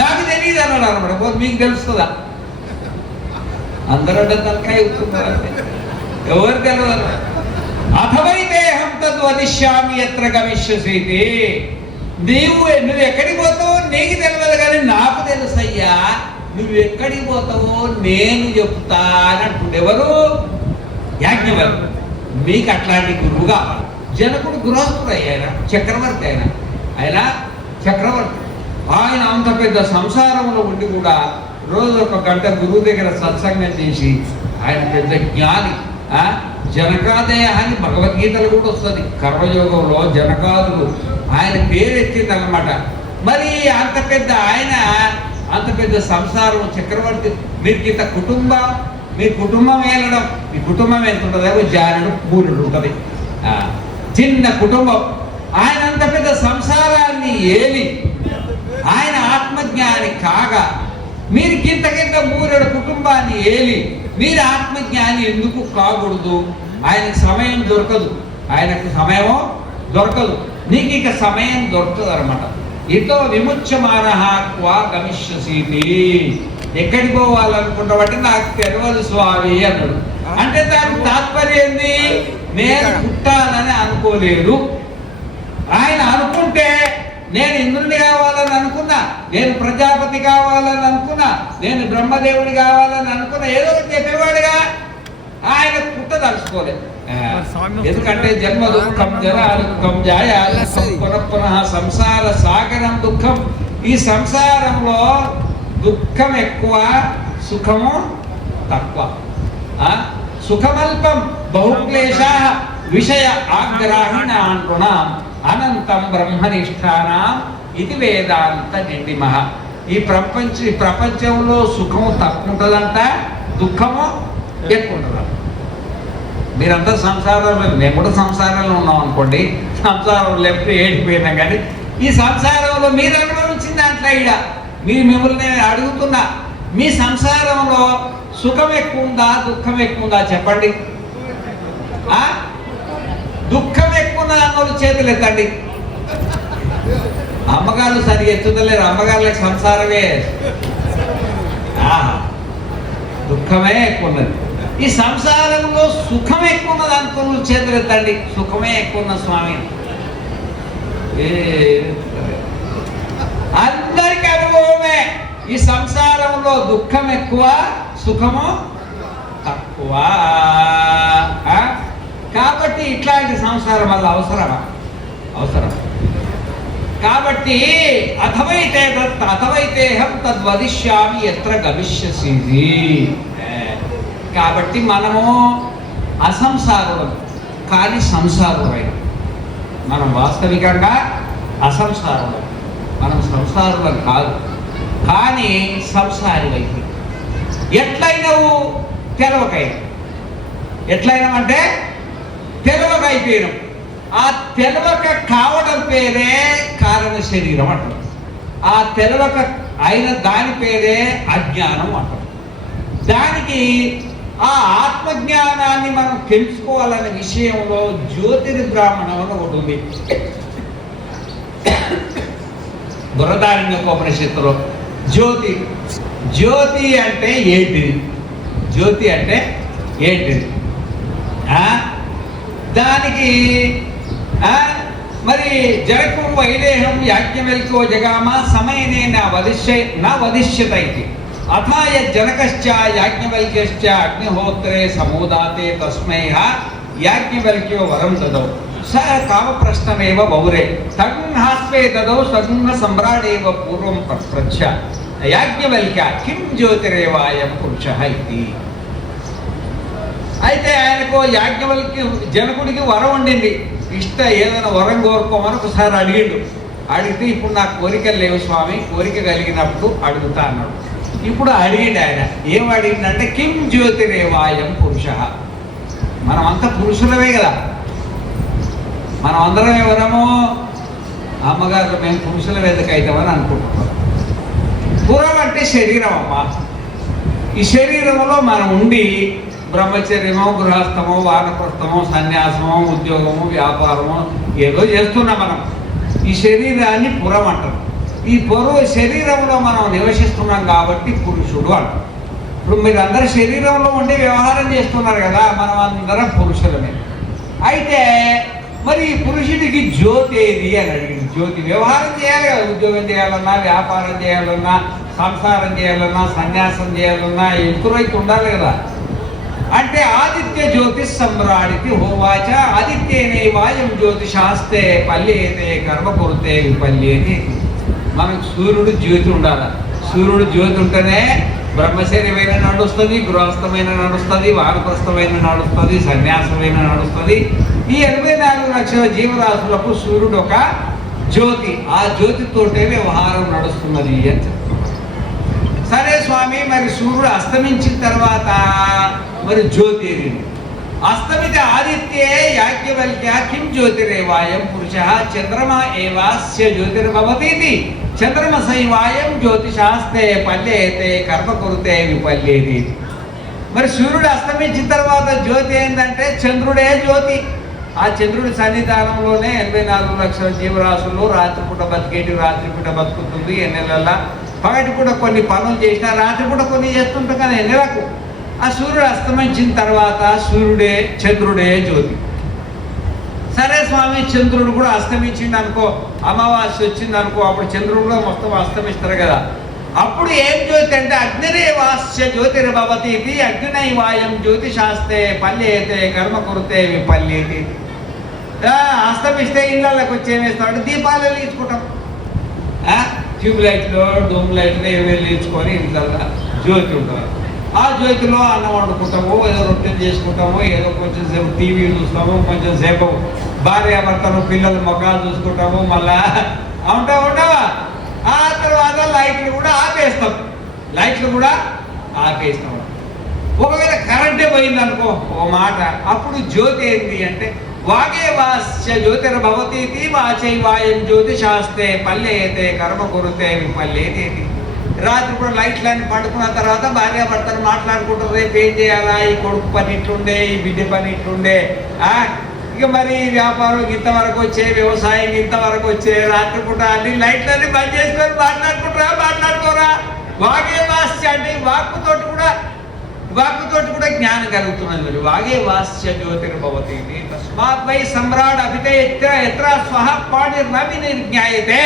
నాకు తెలియదు అన్నాడు అనమాట. మీకు తెలుస్తుందా? అందరూ తలకాయ ఉత్తున్నారు, ఎవరు తెలియదు. అథవైదేహం తద్వదిష్యామి ఎత్ర గమిష్యసీతి. నువ్వు ఎక్కడికి పోతావో నీకు తెలియదు కానీ నాకు తెలుసయ్యా. నువ్వు ఎక్కడికి పోతావో నేను చెప్తా అని అంటుండే. ఎవరు? యాజ్ఞవల్క్యుడు. మీకు అట్లాంటి గురువు కావాలి. జనకుడు గృహస్థుడు అయ్యాయన, చక్రవర్తి ఆయన చక్రవర్తి. ఆయన అంత పెద్ద సంసారంలో ఉండి కూడా రోజు 1 గంట గురువు దగ్గర సత్సంగం చేసి ఆయన పెద్ద జ్ఞాని. జనకాదేయాన్ని భగవద్గీతలు కూడా వస్తుంది. కర్మయోగంలో జనకాదులు ఆయన పేరు ఎత్తిందన్నమాట. మరి అంత పెద్ద ఆయన, అంత పెద్ద సంసారం చక్రవర్తి. మీరు ఇంత కుటుంబం, మీ కుటుంబం వెళ్ళడం, మీ కుటుంబం ఎంత ఉంటుంది? జానుడు పూరుడు ఉంటుంది, చిన్న కుటుంబం. ఆయన అంత పెద్ద సంసారాన్ని ఏలి ఆయన ఆత్మజ్ఞాని కాగా మీరు కింద మూరెడు కుటుంబాన్ని ఏలి మీరు ఆత్మజ్ఞాని ఎందుకు కాకూడదు? ఆయనకు సమయం దొరకదు, ఆయనకు సమయమో దొరకదు, నీకు ఇక సమయం దొరకదు అనమాట. ఇతో విముచ్యమాన క్వా గమిష్యసీతి. ఎక్కడికి పోవాలనుకుంటావంటే నాకు తెలియదు స్వామి అన్నాడు. అంటే దానికి తాత్పర్యం ఏంది? నేను పుట్టాలని అనుకోలేదు. ఆయన అనుకుంటే నేను ఇంద్రుని కావాలని అనుకున్నా, నేను ప్రజాపతి కావాలని అనుకున్నా, నేను బ్రహ్మదేవుడి కావాలని అనుకున్నా, ఏదో ఒకటి చెప్పేవాడుగా. ఆయన పుట్టదు. తలుచుకోలేదు. ఎందుకంటే జన్మ దుఃఖం, జరా దుఃఖం, జాయా దుఃఖం, పునః సంసార సాగరం దుఃఖం. ఈ సంసారంలో దుఃఖం ఎక్కువ, సుఖము తక్కువ. సుఖమల్పం బహుక్లేశా విషయ ఆగ్రాహిణాన్ అనంతం బ్రహ్మనిష్టానాం ఇది వేదాంత నిండిమః. ఈ ప్రపంచంలో సుఖము తక్కువ ఉంటుందంట, దుఃఖము ఎక్కువ ఉంటుందంట. మీరంతా సంసారంలో, మేము కూడా సంసారంలో ఉన్నాం అనుకోండి, సంసారం లేకపోతే ఏడిపోయినా కానీ ఈ సంసారంలో మీరు అనుభవించిన దాంట్లో ఇడ మిమ్మల్ని నేను అడుగుతున్నా, మీ సంసారంలో సుఖం ఎక్కువ ఉందా, దుఃఖం ఎక్కువ ఉందా చెప్పండి. దుఃఖం ఎక్కువ ఉన్నది అన్నోళ్ళు చేతులు ఎత్తండి. అమ్మగారు సరిగా ఎత్తుదలేరు, అమ్మగారులకు సంసారమే, దుఃఖమే ఎక్కువ ఉన్నది. ఈ సంసారంలో సుఖం ఎక్కువ ఉన్నది అనుకున్న చేతులు ఎత్తండి. సుఖమే ఎక్కువ ఉన్న స్వామి, అందరికి అనుభవమే. ఈ సంసారంలో దుఃఖం ఎక్కువ, సుఖము తక్కువ. కాబట్టి ఇట్లాంటి సంసారం వల్ల అవసరం కాబట్టి అథవైతేహం తద్వదిష్యామి ఎత్ర గమిష్యసి. కాబట్టి మనము అసంసారులం కానీ సంసారులైన, మనం వాస్తవికంగా అసంసారులం, మనం సంసారులం కాదు కానీ సంసారివైతే. ఎట్లయినవు తెలవకైనా, ఎట్లయినామంటే తెలవకైపోయినాం. ఆ తెలవక కావడం పేరే కారణ శరీరం అంటారు. ఆ తెలవక అయిన దాని పేరే అజ్ఞానం అంటారు. దానికి ఆ ఆత్మజ్ఞానాన్ని మనం తెలుసుకోవాలనే విషయంలో జ్యోతిర్బ్రాహ్మణం అని ఒకటి ఉంది. బృహదారణ్యోపనిషత్తులో జ్యోతి అంటే ఏంటిది, జ్యోతి అంటే ఏంటిది, దానికి మరి జగకు వైదేహం యాజ్ఞవల్క్యో జగామ సమయనే నా వదిష్యతైతి అథాయ జనకశ్చ యాజ్ఞవల్క్యశ్చ అగ్నిహోత్రే సమోదాతే తస్మై యాజ్ఞవల్క్యో వరం దదౌ స కామప్రశ్నమేవ బౌరే తగ్హాస్వే దదౌ సగుణ సమ్రాడేవ పూర్వం ప్రచ్ఛ యాజ్ఞవల్క్య కిం జ్యోతిరేవాయం పురుషః ఇది. అయితే ఆయనకు యాజ్ఞవల్క్య జనకుడికి వరం ఉండింది. ఏదైనా వరం కోరుకోమని ఒకసారి అడిగిండు. అడిగితే ఇప్పుడు నాకు కోరికలు లేవు స్వామి, కోరిక కలిగినప్పుడు అడుగుతా అన్నాడు. ఇప్పుడు అడిగిండు ఆయన. ఏం అడిగిందంటే కిం జ్యోతిరేవాయం పురుషః. మనమంతా పురుషులమే కదా, మనం అందరం ఎవరము, అమ్మగారు మేము పురుషుల వెదక అవుతామని అనుకుంటున్నాం. పురం అంటే శరీరం అమ్మ. ఈ శరీరంలో మనం ఉండి బ్రహ్మచర్యమో, గృహస్థమో, వానప్రస్థమో, సన్యాసమో, ఉద్యోగము, వ్యాపారమో ఏదో చేస్తున్నాం మనం. ఈ శరీరాన్ని పురం అంటారు. ఈ శరీరంలో మనం నివసిస్తున్నాం కాబట్టి పురుషుడు అంటారు. ఇప్పుడు మీరు అందరూ శరీరంలో ఉండి వ్యవహారం చేస్తున్నారు కదా, మనం అందరం పురుషులమే. అయితే మరి ఈ పురుషుడికి జ్యోతి ఏది అని అడిగింది. జ్యోతి వ్యవహారం చేయాలి కదా, ఉద్యోగం చేయాలన్నా, వ్యాపారం చేయాలన్నా, సంసారం చేయాలన్నా, సన్యాసం చేయాలన్నా ఎంతురైతే ఉండాలి కదా. అంటే ఆదిత్య జ్యోతి సమ్రాడితి హోవాచ ఆదిత్యేనైవాయం జ్యోతిషాస్తే పల్యేతే కర్మ కొరితే విపల్యేతి. మనకు సూర్యుడు జ్యోతి ఉండాలి. సూర్యుడు జ్యోతి ఉంటేనే బ్రహ్మచర్యమైన నడుస్తుంది, గృహస్థమైన నడుస్తుంది, వానప్రస్థమైన నడుస్తుంది, సన్యాసమైన నడుస్తుంది. ఈ 84 లక్షల జీవరాశులకు సూర్యుడు ఒక జ్యోతి. ఆ జ్యోతితోటే వ్యవహారం నడుస్తున్నది అని చెప్తున్నారు. సరే స్వామి, మరి సూర్యుడు అస్తమించిన తర్వాత మరి జ్యోతి అస్తమిత ఆదిత్యే యాజ్ఞవల్క్య కిం జ్యోతిరేవాయం పురుషః చంద్రమా ఏవాస్య జ్యోతిర్భవతి చంద్రమసైవాయం జ్యోతిషాస్తే పల్యేతే కర్మ కొరితే విపల్యేతి. మరి సూర్యుడు అస్తమించిన తర్వాత జ్యోతి ఏంటంటే చంద్రుడే జ్యోతి. ఆ చంద్రుడి సన్నిధానంలోనే 84 లక్షల జీవరాశుల్లో రాత్రిపూట బతికేటి రాత్రిపూట బతుకుతుంది. ఎన్నెలల్లా పగటిపూట కొన్ని పనులు చేసినా రాత్రిపూట కొన్ని చేస్తుంటాం కదా ఎన్నెలకు. ఆ సూర్యుడు అస్తమించిన తర్వాత చంద్రుడే జ్యోతి. సరే స్వామి, చంద్రుడు కూడా అస్తమించింది అనుకో, అమావాస్య వచ్చింది అనుకో, అప్పుడు చంద్రుడు కూడా మొత్తం అస్తమిస్తారు కదా. అప్పుడు ఏం జ్యోతి అంటే అగ్నిరేవాస్య జ్యోతిర్భవతి ఇది అగ్నినైవాయం జ్యోతిశాస్తే పల్లేతే కర్మ కురితే విపల్యేతి. అస్తమిస్తే ఇళ్ళకి వచ్చి ఏం వేస్తామంటే దీపాలు వెలిగించుకుంటాం. ట్యూబ్ లైట్లు డూమ్ లైట్లు ఏమి వెలిగించుకొని ఇంట్లో జ్యోతి ఉంటారు. ఆ జ్యోతిలో అన్నం వండుకుంటాము, ఏదో రొట్టెలు చేసుకుంటాము, ఏదో కొంచెం సేపు టీవీ చూస్తాము, కొంచెం సేపు భార్యాభర్తలు పిల్లల ముఖాలు చూసుకుంటాము, మళ్ళా ఉండవా. ఆ తర్వాత లైట్లు కూడా ఆపేస్తాం. ఒకవేళ కరెంటే పోయిందనుకో ఓ మాట, అప్పుడు జ్యోతి ఏంటి అంటే వాగే వాస్య జ్యోతిర్భవతి వాచైవాయం జ్యోతిశాస్తే పల్లేతే కర్మ కురితే విపల్యేతి. రాత్రి కూడా లైట్లన్నీ పడుకున్న తర్వాత భార్యాభర్తలు మాట్లాడుకుంటారు, రేపు ఏం చేయాలా, ఈ కొడుకు పని ఇట్లుండే, ఈ బిడ్డ పని ఇట్లుండే, ఇక మరి వ్యాపారం ఇంతవరకు వచ్చే, వ్యవసాయం ఇంతవరకు వచ్చే, రాత్రిపూట అన్ని లైట్లన్నీ బంద్ చేసుకొని మాట్లాడుకోరా. వాగే వాస్య అంటే వాక్కుతోటి కూడా జ్ఞానం కలుగుతున్నది. మరి వాగే వాస్య జ్యోతిర్భవతి తస్మాత్ వై సమ్రాట్ అభితే ఎత్ర స్వహ పాడిర్నవి నిర్జ్ఞాయతే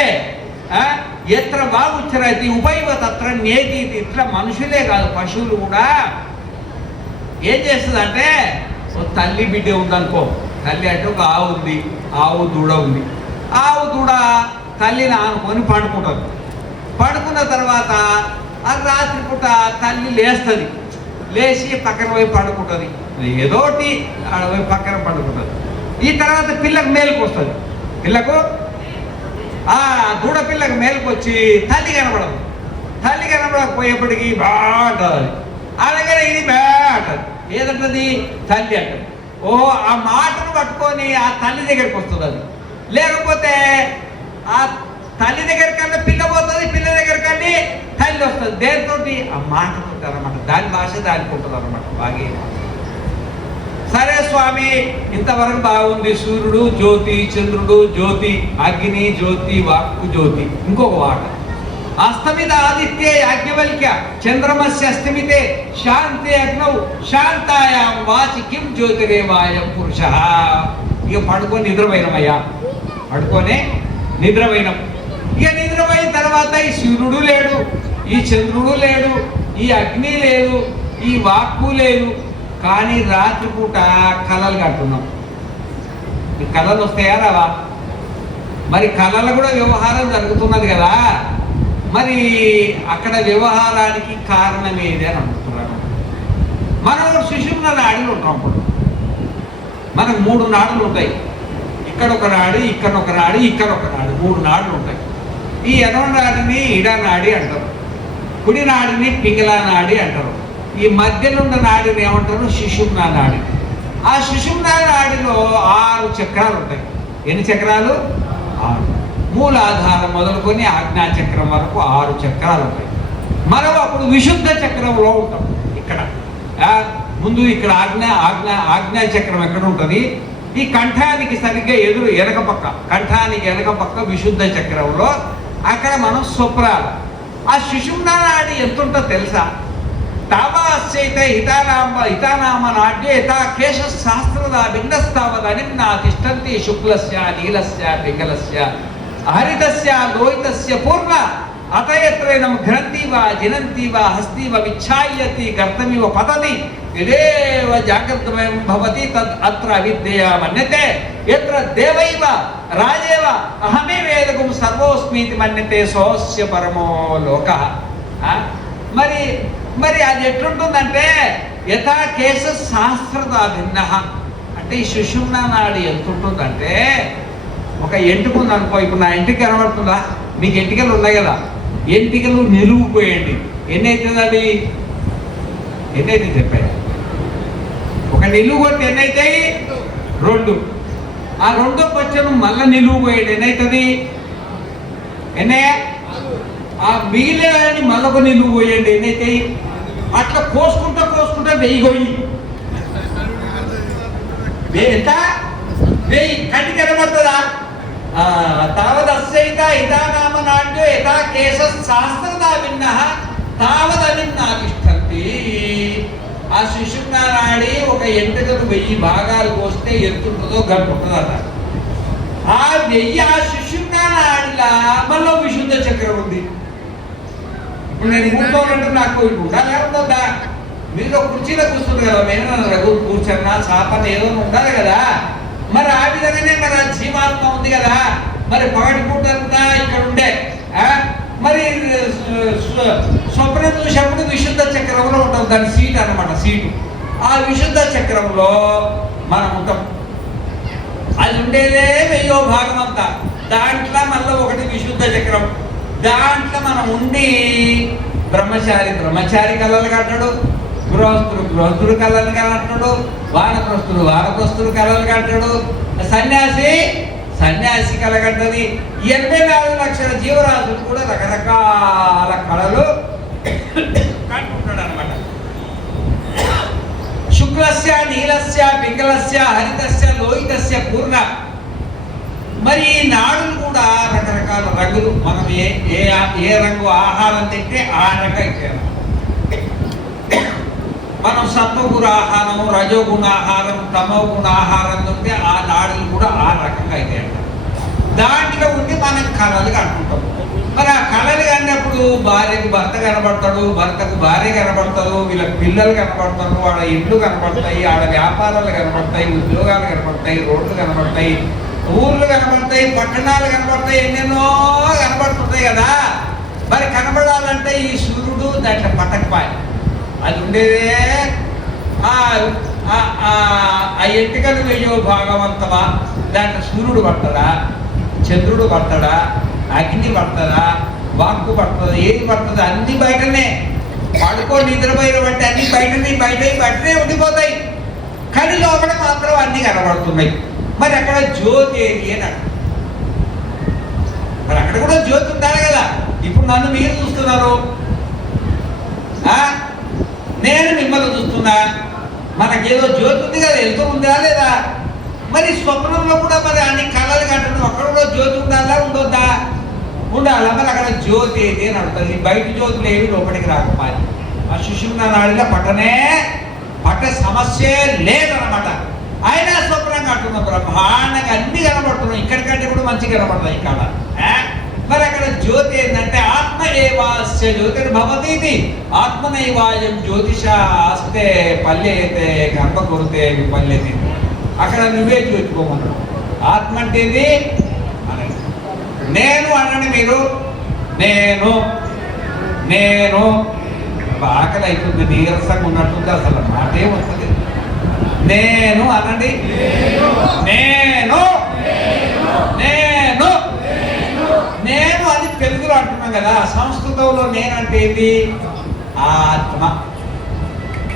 ఎత్ర వాగుచ్చరతి ఉపైవ తత్ర నేతి. ఇట్లా మనుషులే కాదు, పశువులు కూడా ఏం చేస్తుంది అంటే, తల్లి బిడ్డ ఉందనుకో, తల్లి అంటే ఒక ఆవు ఉంది, ఆవు దూడ ఉంది. ఆవు దూడ తల్లిని ఆనుకొని పడుకున్న తర్వాత అది రాత్రిపూట తల్లి లేచి పక్కన పోయి పడుకుంటుంది, ఏదోటి ఆడపోయి పక్కన పడుకుంటుంది. ఈ తర్వాత పిల్లకు మేలుకు వస్తుంది. దూడ పిల్లకు మేలుకు వచ్చి తల్లి కనబడకపోయేప్పటికీ బాగుంటుంది. అలాగే ఇది బాగుంటుంది. ఏదంటది తల్లి అంటది. ఆ మాటను పట్టుకొని ఆ తల్లి దగ్గరికి వస్తుంది. అది లేకపోతే ఆ తల్లి దగ్గర కన్నా పిల్ల పోతుంది, పిల్ల దగ్గర కన్నా తల్లి వస్తుంది. దేనితోటి? ఆ మాటతో అనమాట. దాని భాష దానికి ఉంటుంది అనమాట. బాగా సరే స్వామి, ఇంతవరకు బాగుంది. సూర్యుడు జ్యోతి, చంద్రుడు జ్యోతి, అగ్ని జ్యోతి, వాక్కు జ్యోతి. ఇంకొక మాట, అస్తమిత ఆదిత్యే యాజ్ఞవల్క్య చంద్రమస్య అస్తమితే శాంతే అగ్నౌ శాంతాయాం వాచి కిం జ్యోతిరేవాయం పురుష. ఇక పడుకొని నిద్రపోయినాం. ఇక నిద్రపోయిన తర్వాత ఈ సూర్యుడు లేడు, ఈ చంద్రుడు లేడు, ఈ అగ్ని లేదు, ఈ వాక్కు లేదు. కానీ రాత్రిపూట కళలు కంటున్నాం. ఈ కళలు వస్తాయా రావా? మరి కళలు కూడా వ్యవహారం జరుగుతున్నది కదా. మరి అక్కడ వ్యవహారానికి కారణం ఏది అని అనుకుంటున్నాను. మనం సుషుమ్న నాడిలో ఉంటాం. అప్పుడు మనకు 3 నాడులు ఉంటాయి. ఇక్కడ ఒక నాడి, ఇక్కడ ఒక నాడి, ఇక్కడ ఒక నాడి, 3 నాడులు ఉంటాయి. ఈ ఎడమ నాడిని ఇడా నాడి అంటారు, కుడి నాడిని పింగళా నాడి అంటారు. ఈ మధ్యలో ఉన్న నాడిని ఏమంటారు? సుషుమ్న నాడి. ఆ సుషుమ్న నాడిలో 6 చక్రాలు ఉంటాయి. ఎన్ని చక్రాలు? 6. మూలాధారం మొదలుకొని ఆజ్ఞా చక్రం వరకు 6 చక్రాలు ఉంటాయి. మనం అప్పుడు విశుద్ధ చక్రంలో ఉంటాం. ఇక్కడ ముందు ఇక్కడ ఆజ్ఞా చక్రం ఎక్కడ ఉంటుంది? ఈ కంఠానికి సరిగ్గా కంఠానికి వెనక పక్క విశుద్ధ చక్రంలో అక్కడ మనం స్వప్రాలు. ఆ సుషుమ్న నాడి ఎంత ఉంటుందో తెలుసా? తావాస్యైతే హితానామ నాట్య యథా కేశ శాస్త్ರದ భిన్నస్తావదనిమ్నా తిష్టంతి శుక్లస్య నీలస్య పింగళస్య హరితస్య లోహితస్య పూర్ణ అతయత్రైనం ఘ్నంతి వా జినంతి వా హస్తి వా విచ్ఛాయతి గర్తమివ పతతి యదేవ జాగ్రత్తమయం భవతి తద్ అత్ర అవిద్యయా మన్యతే యత్ర దేవైవ రాజేవ అహమే వేదకం సర్వోస్మీతి మన్యతే సోస్య పరమో లోకః. మరి అది ఎట్లుంటుందంటే యథా కేశ శాస్త్రద భిన్న. అంటే ఈ సుషుమ్న నాడి ఎంత ఉంటుందంటే, ఒక ఎంటుక ఉంది అనుకో. ఇప్పుడు నా ఎంటిక కనబడుతుందా? మీకు ఎంటికలు ఉన్నాయి కదా, ఎంటికలు నిలువుపోయండి. ఎన్ని అవుతుంది? అది ఎన్ని అయితే చెప్పాయి? ఒక నిలువు కొట్టి ఎన్ని అవుతాయి? 2. ఆ 2వ పచ్చను మళ్ళీ నిలువు పోయండి. ఎన్ని అవుతుంది? ఎన్నయ్యా? ఆ మిగిలిన మళ్ళొక నిలువు పోయండి. ఎన్ని అవుతాయి? అట్లా కోసుకుంటా 1000 గొయ్యి. ఎంత? 1000 కంటికి కనబడుతుందా? తావదస్యైత హితానామ నాట్యో యథా కేశ శాస్త్రదా భిన్న తావదనిమ్నా తిష్టంతి. ఆ సుషుమ్న నాడి ఒక ఎంటుకకు 1000 భాగాలు కోస్తే ఎంత ఉంటుందో గంట ఉంటుందట. ఆ 1000 ఆ సుషుమ్న నాడిలా మళ్ళీ విశుద్ధ చక్రం ఉంది. ఇప్పుడు నేను కూర్చోవాలంటే నాకు ఉండాలి ఉందా? మీరు కుర్చీలో కూర్చుంది కదా, మేము రఘు కూర్చున్నా సాపన ఏదో ఉండాలి కదా. మరి ఆ విధంగానే మరి జీవాత్మ ఉంది కదా. మరి పగటి పూటంతా ఇక్కడ ఉండే మరి స్వప్నం చూసేప్పుడు విశుద్ధ చక్రంలో ఉంటుంది, దాని సీట్ అన్నమాట, సీటు. ఆ విశుద్ధ చక్రంలో మనం ఉంటాం. అది ఉండేదే 1000వ భాగం అంతా. దాంట్లో మళ్ళీ ఒకటి విశుద్ధ చక్రం. దాంట్లో మనం ఉండి బ్రహ్మచారి కళలు కట్టాడు, గృహస్థుడు కళలు కట్టాడు, వానప్రస్థుడు కళలు కట్టాడు, సన్యాసి కలగడ్డది. 84 లక్షల జీవరాశులు కూడా రకరకాల కళలు కట్టుకుంటాడు అనమాట. శుక్లస్య, నీలస్య, పింగళస్య, హరితస్య, లోహితస్య పూర్ణ. మరి ఈ నాడులు కూడా రకరకాల రంగులు. మనం ఏ రంగు ఆహారం తింటే ఆ రకంగా మనం సత్వగుణ ఆహారం, రజోగుణ ఆహారం, తమోగుణ ఆహారం తింటే ఆ నాడులు కూడా ఆ రకంగా అయితే దాంట్లో ఉండి మనం కళలు కట్టుకుంటాం. మరి ఆ కళలు కన్నప్పుడు భార్యకు భర్త కనబడతాడు, భర్తకు భార్య కనబడతాడు, వీళ్ళకి పిల్లలు కనబడతారు, వాళ్ళ ఇండ్లు కనబడతాయి, ఆడ వ్యాపారాలు కనబడతాయి, ఉద్యోగాలు కనబడతాయి, రోడ్లు కనబడతాయి, ఊర్లు కనబడతాయి, పట్టణాలు కనబడతాయి, ఎన్నెన్నో కనబడుతుంటాయి కదా. మరి కనబడాలంటే ఈ సూర్యుడు దాంట్లో పట్టకపాయి. అది ఉండేదే ఆ ఎంటికలు 1000వ భాగం అంతమా. దాంట్లో సూర్యుడు పడతాడా, చంద్రుడు పడతాడా, అగ్ని పడుతుందా, వాక్కు పడుతుందా, ఏది పడుతుందా? అన్ని బయటనే. పడుకో నిద్రపోయిన బట్టి అన్ని బయటనే ఉండిపోతాయి. కానీ లోపల మాత్రం అన్ని కనబడుతున్నాయి. మరి అక్కడ జ్యోతి ఏది అని మరి అక్కడ కూడా జ్యోతి ఉండాలి కదా. ఇప్పుడు నన్ను మీరు చూస్తున్నారు, నేను మిమ్మల్ని చూస్తున్నా, మనకేదో జ్యోతి ఉంది కదా, వెళ్తూ ఉందా లేదా? మరి స్వప్నంలో కూడా మరి అన్ని కళలు కట్టడం, అక్కడ కూడా జ్యోతి ఉండాలా ఉండొద్దా? ఉండాలా. మరి అక్కడ జ్యోతి ఏది అని అడుగుతుంది. బయట జ్యోతులు ఏవి లోపలికి రాకపోయి ఆ సుషుమ్నా నాడిలో పట్ట సమస్య లేదన్నమాట. అయినా స్వప్నం కట్టున్నాం, బ్రహ్మాండంగా అన్ని కనబడుతున్నాం. ఇక్కడికంటే కూడా మంచిగా కనబడతాయి ఇక్కడ. మరి అక్కడ జ్యోతి ఏంటంటే ఆత్మ ఏవాస్య జ్యోతిర్భవతి, ఆత్మనైవాయం జ్యోతిష ఆస్తే పల్లెతే గర్భ కొరితే విపల్యతి. అక్కడ నువ్వే జ్యోతిపోమన్నాడు. ఆత్మ అంటే నేను అనండి. మీరు నేను ఆకలి అవుతుంది, నీరసంగా ఉన్నట్టుంది, అసలు మాటే వస్తుంది. నేను అనండి. నేను అని తెలుగులో అంటున్నాం కదా. సంస్కృతంలో నేనంటే ఏంటి? ఆత్మ.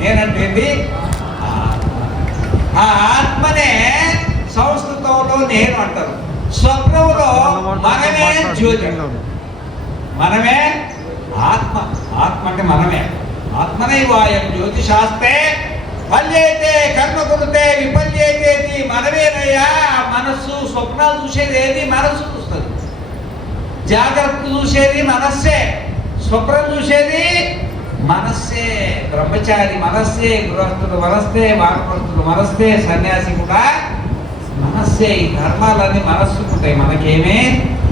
నేనంటే ఏంటి? ఆ ఆత్మనే సంస్కృతంలో నేను అంటారు. స్వప్నంలో మనమే జ్యోతి, మనమే ఆత్మ. ఆత్మ అంటే మనమే. ఆత్మనైవాయం జ్యోతిషాస్తే పల్యైతే కర్మ కొడితే విపల్యైతే మనమేనయ్యా. మనస్సు స్వప్నాలు చూసేది ఏది? మనస్సు చూస్తుంది. జాగ్రత్త చూసేది మనస్సే, స్వప్నం చూసేది మనస్సే. బ్రహ్మచారి మనస్సే, గృహస్థుడు మనస్సే, వానప్రస్థుడు మనస్సే, సన్యాసి కూడా మనస్సే. ఈ ధర్మాలన్నీ మనస్సుకుంటాయి, మనకేమే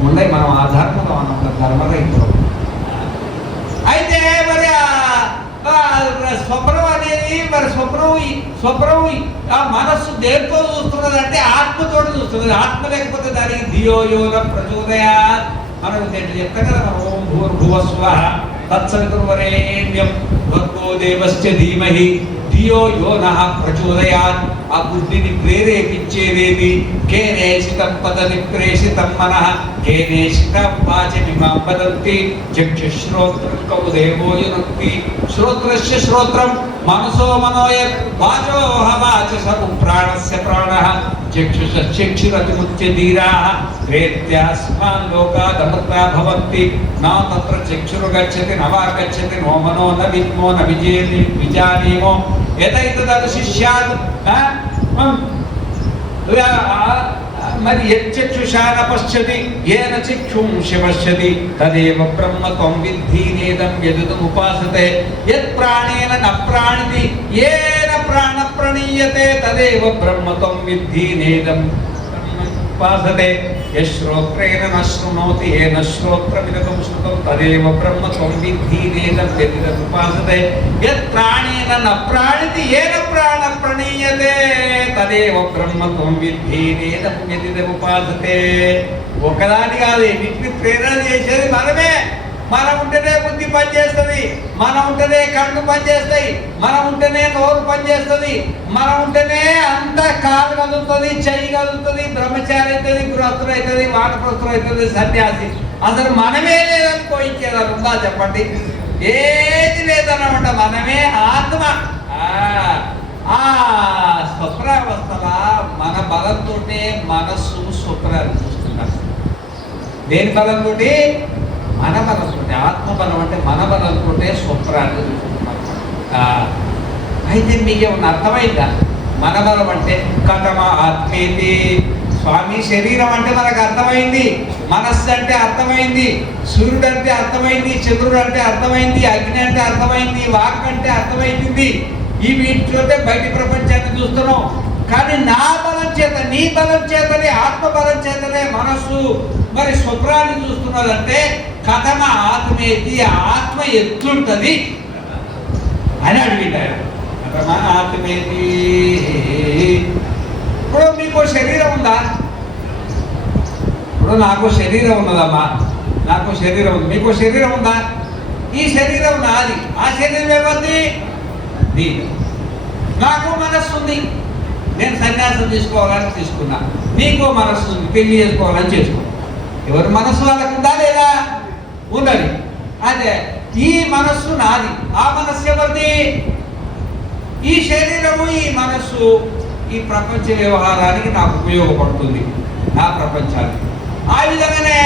ఉండయి. మనం ఆ ధర్మంలో మనం ధర్మరైతులు. అయితే మరి స్వప్నం అనేది మరి స్వప్నం ఆ మనస్సు దేంతో చూస్తున్నది అంటే ఆత్మతోటి చూస్తున్నది. ఆత్మ లేకపోతే దానికి ధియో యోన ప్రచోదయా. మనం చెప్తాం కదా, మనం ఓం భూర్భువస్వః తత్సవితుర్వరేణ్యం భర్గో దేవస్య ధీమహి ధియో యోనః ప్రచోదయాత్. ఆ బుద్ధిని ప్రేరేపించేదేది? కేనేషితం పదవి ప్రేషితం మనః కేనేషితం వాచమిమాం వదంతి చక్షుశ్రోత్రం కౌదేవోయునక్తి. శ్రోత్రస్య శ్రోత్రం మనసో మనోయత్ వాచోహ వాచస ప్రాణస్య ప్రాణః చక్షుషక్షురతిముచ్య ధీరాః ప్రేత్యాస్మాన్ లోకాదమృతా భవంతి నా తత్ర చక్షుర్గచ్చతి న వా గచ్చతి నో మనో న విద్మో న విజానీమో యతైతదశిష్యాత్. మరి యచ్చక్షుషా న పశ్యతి ఏన చక్షుంషి పశ్యతి తదేవ బ్రహ్మ త్వం విద్ధి నేదం యదుముపాసతే. యత్ ప్రాణేన న ప్రాణితి ఏన ప్రాణ ప్రణీయతే తదేవ బ్రహ్మ త్వం విద్ధి నేదం ఉపాసతే యశ్రోత్రేణ న శృణోతి ఏన శ్రోత్రమిదకం శృతం తదేవ బ్రహ్మ త్వం విద్ధి నేదం వ్యతిదం ఉపాసతే యత్ ప్రాణేన న ప్రాణితి ఏన ప్రాణ ప్రణీయతే తదేవ బ్రహ్మ త్వం విద్ధి నేదం వ్యతిదం ఉపాసతే. ఒకదాని కాదు, ఎన్నింటిని ప్రేరణ చేసేది మనమే. మనం ఉంటేనే బుద్ధి పనిచేస్తుంది, మనం ఉంటేనే కళ్ళు పనిచేస్తాయి, మనం ఉంటేనే నోరు పనిచేస్తుంది, మనం ఉంటేనే అంత కాలు కదులుతుంది, చెయ్యి కదులుతుంది, బ్రహ్మచారి అవుతుంది, గృహస్థుడు అవుతుంది, వానప్రస్థుడు అవుతుంది, సన్యాసి. అసలు మనమే లేదనుకో ఇంకేదాన్ని ఉందా చెప్పండి? ఏది లేదన్నమాట. మనమే ఆత్మ. ఆ స్వప్నావస్థల మన బలంతో మనస్సు స్వప్నాలు చూస్తున్నారు. దేని బలంతో? మన బలంతో. ఆత్మబలం అంటే మన బలంతో స్వప్నాలు చూస్తున్నారు. అయితే మీకేమన్నా అర్థమైందా? మన బలం అంటే కథమ ఆత్మేతి. స్వామి శరీరం అంటే మనకు అర్థమైంది, మనస్సు అంటే అర్థమైంది, సూర్యుడు అంటే అర్థమైంది, చంద్రుడు అంటే అర్థమైంది, అగ్ని అంటే అర్థమైంది, వాక్ అంటే అర్థమైంది. ఈ వీటితోటే బయట ప్రపంచాన్ని చూస్తున్నాం. కానీ నా బలం చేత, నీ బలం చేతనే, ఆత్మ బలం చేతనే మనస్సు మరి స్వప్నాన్ని చూస్తున్నదంటే కథమ ఆత్మేతి, ఆత్మ ఎట్లుంటది అని అడిగినారు. కథమ ఆత్మేతి. ఇప్పుడు మీకు శరీరం ఉందా? ఇప్పుడు నాకు శరీరం ఉన్నదమ్మా, నాకు శరీరం ఉంది, మీకు శరీరం ఉందా? ఈ శరీరం నాది, ఆ శరీరం ఎవరిది? నీది. నాకు మనస్సు ఉంది, నేను సన్యాసం తీసుకోవాలని తీసుకున్నా. నీకో మనస్సు ఉంది, పెళ్లి చేసుకోవాలని చేసుకున్నా. ఎవరి మనస్సు వాళ్ళకు ఉందా లేదా? ఉన్నది. అదే ఈ మనస్సు నాది, ఆ మనస్సు ఎవరిది? ఈ శరీరము, ఈ మనస్సు ఈ ప్రపంచ వ్యవహారానికి నాకు ఉపయోగపడుతుంది, నా ప్రపంచానికి. ఆ విధంగానే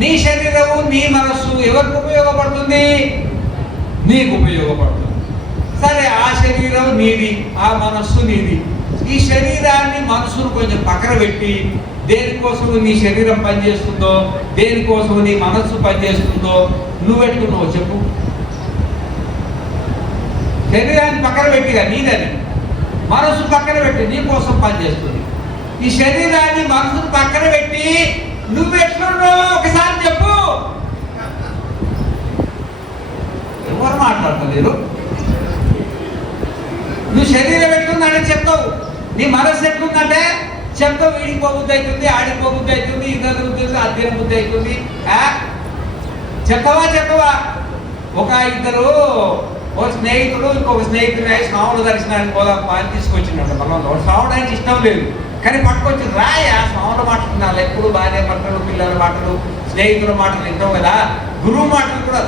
నీ శరీరము, నీ మనస్సు ఎవరికి ఉపయోగపడుతుంది? నీకు ఉపయోగపడుతుంది. సరే, ఆ శరీరం నీది, ఆ మనస్సు నీది. ఈ శరీరాన్ని, మనస్సును కొంచెం పక్కన పెట్టి దేనికోసం నీ శరీరం పనిచేస్తుందో, దేనికోసం నీ మనస్సు పనిచేస్తుందో నువ్వెట్టుకున్నావు చెప్పు. శరీరాన్ని పక్కన పెట్టిగా నీదని, మనస్సు పక్కన పెట్టి నీ కోసం పనిచేస్తుంది. ఈ శరీరాన్ని, మనసును పక్కన పెట్టి నువ్వెట్లున్నావు ఒకసారి చెప్పు. ఎవరు మాట్లాడతలేరు? నువ్వు శరీరం ఎట్లుందంటే చెప్తావు, నీ మనస్సు ఎట్లుందంటే చెప్తావు. వీడికి బుద్ధి అవుతుంది, ఆడికి బుద్ధి అవుతుంది, ఇద్దరు బుద్ధి అవుతుంది, అద్దెన బుద్ధి అవుతుంది. చెప్పవా? ఒక ఇద్దరు, ఓ స్నేహితుడు ఇంకొక స్నేహితుడు స్వాముడు దర్శనానికి పోదాం అని తీసుకొచ్చినట్టు. మనం స్వాముడు ఆయనకి ఇష్టం లేదు, కానీ పట్టుకొచ్చి రాయా స్వాముల మాటలు వినాలి. ఎప్పుడు భార్య భర్తలు, పిల్లల మాటలు, స్నేహితుల మాటలు వింటాం కదా, గురువు మాటలు కూడా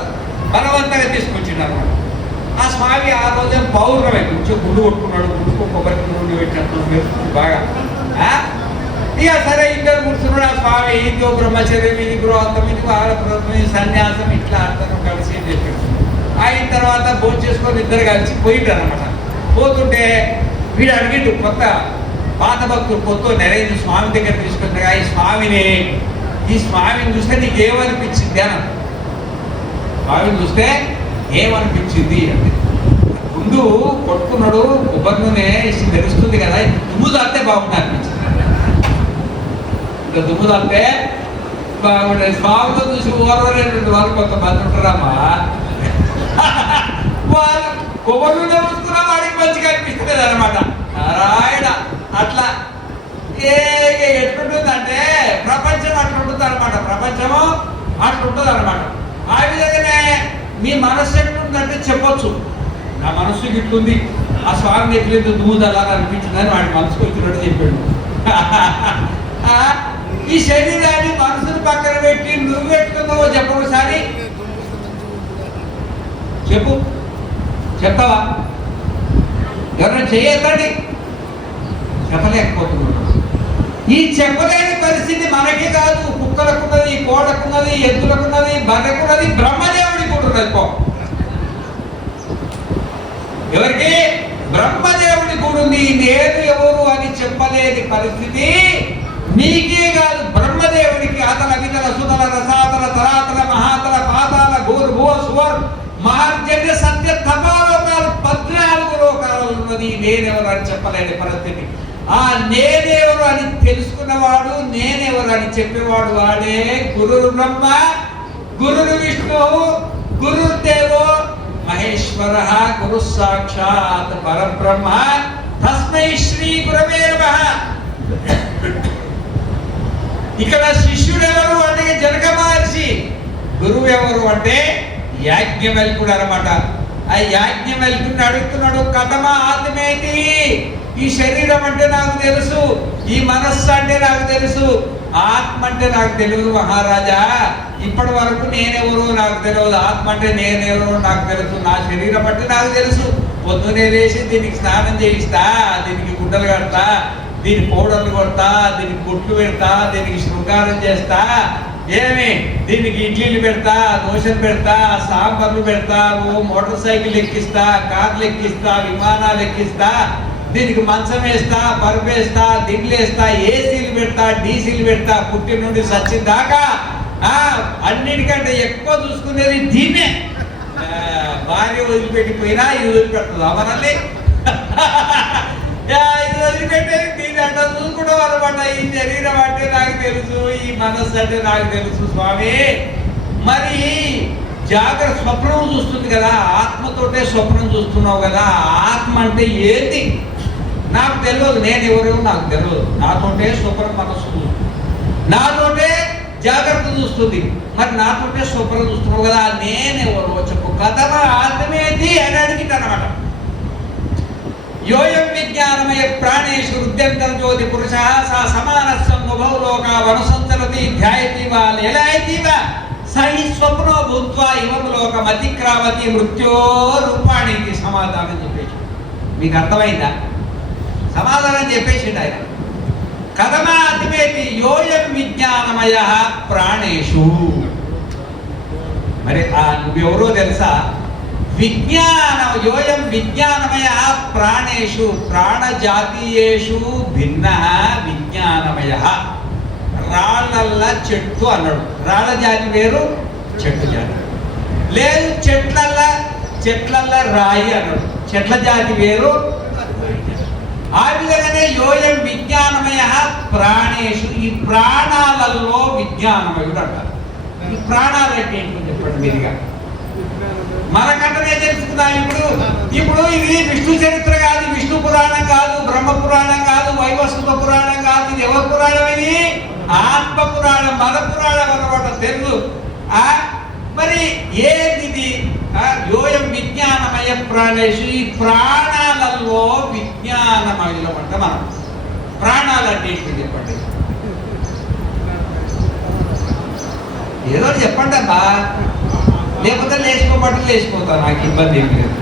బలవంతంగా తీసుకొచ్చిండు అనమాట. ఆ స్వామి ఆ రోజు పౌర్ణమి కొంచెం గుడ్డు కొట్టుకున్నాడు, గుడ్డుకు కొబ్బరికి నుండి పెట్టినట్టు బాగా. ఇక సరే, ఇద్దరు కూర్చున్నాడు. ఆ స్వామి ఇది బ్రహ్మచర్యం, ఇది గృహస్థం, ఇది వారప్రథం, సంన్యాసం, ఇట్లా అందరం కలిసి చెప్పాడు. అయిన తర్వాత భోజనం చేసుకొని ఇద్దరు కలిసి పోయింటారు అనమాట. పోతుంటే వీడు అడిగిండు, కొత్త పాత భక్తుడు కొత్త నరేంద్ర స్వామి దగ్గర తీసుకుంటాగా, ఈ స్వామిని చూస్తే నీకు ఏమనిపించింది అని. స్వామిని చూస్తే ఏమనిపించింది అంటే, ముందు కొట్టుకున్నాడు, కొబ్బరి నూనె తెలుస్తుంది కదా, దుమ్ము తాగితే బాగుంటుంది అనిపించింది. ఇంకా దుమ్ము తాగితే బాగుంటుంది. స్వామితో చూసి ఓర్వలేటువంటి వాళ్ళు కొంతమంది ఉంటారమ్మా, వాళ్ళు కొబ్బరి నూనె చూసుకున్నా వాడికి మంచిగా అనిపిస్తుంది అనమాట. నారాయణ అట్లా ఎట్లుంటుందంటే ప్రపంచం అట్లుంటుంది అనమాట. ప్రపంచము అట్లుంటుంది అనమాట. ఆ విధంగానే మీ మనస్సు ఎట్లుందంటే చెప్పొచ్చు, నా మనస్సు ఇట్లుంది, ఆ స్వామిని ఎట్లేదు దుమ్ముదలా అనిపించిందని వాడి మనసుకు వచ్చినట్టు చెప్పాడు. ఈ శరీరాన్ని, మనసును పక్కన పెట్టి నువ్వెట్టుకున్నావో చెప్పఒకసారి చెప్పు. చెప్తావా? ఎవరైనా చేయొద్దండి, చెప్పలేకపోతున్నాడు. ఈ చెప్పలేని పరిస్థితి మనకే కాదు, కుక్కలకున్నది, కోటకున్నది, ఎద్దులకున్నది, బర్రెకున్నది, బ్రహ్మదేవుడికి కూడా ఉన్నది. ఎవరికి? బ్రహ్మదేవుడి కూడా ఉంది. నేను ఎవరు అని చెప్పలేని పరిస్థితి నీకే కాదు, బ్రహ్మదేవుడికి. అతల వితల సుతల రసాతల తరాతల మహాతల పాతాల గోరు భువ సువర్ మహర్జన్య సత్య తపాలోకాలు 14 లోకాలు ఉన్నది. నేనెవరు అని చెప్పలేని పరిస్థితి. ఆ నేనెవరు అని తెలుసుకున్నవాడు, నేనెవరు అని చెప్పేవాడు వాడే గురురు బ్రహ్మ, గురురు విష్ణు, గురుర్దేవో మహేశ్వర, గురు సాక్షాత్ పరబ్రహ్మ, తస్మై శ్రీ గురవే నమః. ఇక్కడ శిష్యుడు ఎవరు అంటే జనక మహర్షి, గురువు ఎవరు అంటే యాజ్ఞవల్కుడు అన్నమాట. ఆ యాజ్ఞవల్కుడిని అడుగుతున్నాడు, కథమ ఆత్మేతి, ఈ శరీరం అంటే నాకు తెలుసు, ఈ మనస్సు అంటే నాకు తెలుసు, ఆత్మ అంటే నాకు తెలియదు మహారాజా. ఇప్పటి వరకు నేనెవరో నాకు తెలియదు, ఆత్మ అంటే నేనెవరో నాకు తెలుసు, నా శరీరం అంటే నాకు తెలుసు. పొద్దునే లేచి దీనికి స్నానం చేయిస్తా, దీనికి గుడ్డలు కడతా, దీని పౌడర్లు కొడతా, దీనికి బొట్లు పెడతా, దీనికి శృంగారం చేస్తా, ఏమి దీనికి ఇడ్లీలు పెడతా, దోశలు పెడతా, సాంబార్లు పెడతా, మోటార్ సైకిల్ ఎక్కిస్తా, కార్లు ఎక్కిస్తా, విమానాలు ఎక్కిస్తా, దీనికి మంచం వేస్తా, పరుపు వేస్తా, దిండ్లు వేస్తా, ఏసీలు పెడతా, డీసీలు పెడతా, పుట్టి నుండి సచ్చిన దాకా అన్నిటికంటే ఎక్కువ చూసుకునేది దీన్నే. భార్య వదిలిపెట్టిపోయినా ఇది వదిలిపెడుతుంది అవనల్ని, ఇది వదిలిపెట్టేది దీన్ని అంట చూసుకుంటాం అనమాట. ఈ శరీరం అంటే నాకు తెలుసు, ఈ మనస్సు అంటే నాకు తెలుసు స్వామి. మరి జాగ్రత్త స్వప్నం చూస్తుంది కదా, ఆత్మతోటే స్వప్నం చూస్తున్నావు కదా, ఆత్మ అంటే ఏంటి నాకు తెలియదు, నేను ఎవరో నాకు తెలియదు. నాతోటే స్వప్నం మనస్సు, నాతోటే జాగ్రత్త చూస్తుంది, మరి నాతోటే స్వప్నం చూస్తున్నావు కదా, నేనెవరో చెప్పు. కథమ ఆత్మేది అని అడిగిటనమాట. యోయం విజ్ఞానమయ ప్రాణేషు హృద్యంతర జ్యోతి పురుష సా సమానస్వం ఉభౌలోక వనుసంచరతి ధ్యాయతి వా లీలాయతి వా సహి స్వప్నో భూత్వా ఇవం లోకం అతిక్రామతి మృత్యో రూపాణికి సమాధానం చెప్పేసి. మీకు అర్థమైందా? సమాధానం చెప్పేసిండు ఆయన. కథమాత్మేతి యోయం విజ్ఞానమయ ప్రాణేషు. మరి నువ్వెవరో తెలుసా? యోయం విజ్ఞానమయ ప్రాణేషు, ప్రాణజాతీయేషు భిన్న విజ్ఞానమయ. రాళ్ళల్లా చెట్టు అన్నాడు, రాళ్ళ జాతి వేరు, చెట్టు జాతి లేదు. చెట్లల్లా రాయి అన్నాడు, చెట్ల జాతి వేరు. ఆ విధంగానే యోయం విజ్ఞానమయ ప్రాణేషు, ఈ ప్రాణాలలో విజ్ఞానమయుడు అంటారు. ఈ ప్రాణాలు అంటే ఏంటో చెప్పండి మీరుగా. మనకంటనే తెలుసుకుందాం. ఇప్పుడు ఇది విష్ణు చరిత్ర కాదు, విష్ణు పురాణం కాదు, బ్రహ్మ పురాణం కాదు, వైవస్వత పురాణం కాదు. ఇది ఎవరి పురాణం? ఇది ఆత్మ పురాణం, మన పురాణం అన్నమాట, తెలుగు. మరి ఏంది? యోయం విజ్ఞానమయ ప్రాణేషు, ఈ ప్రాణాలలో విజ్ఞానమయులం అంటే మనం. ప్రాణాలు అంటే ఏంటి చెప్పండి, ఏదో చెప్పండి అబ్బా, లేకపోతే లేచిపోబట్టలు లేచిపోతాను, నాకు ఇబ్బంది ఏం లేదు.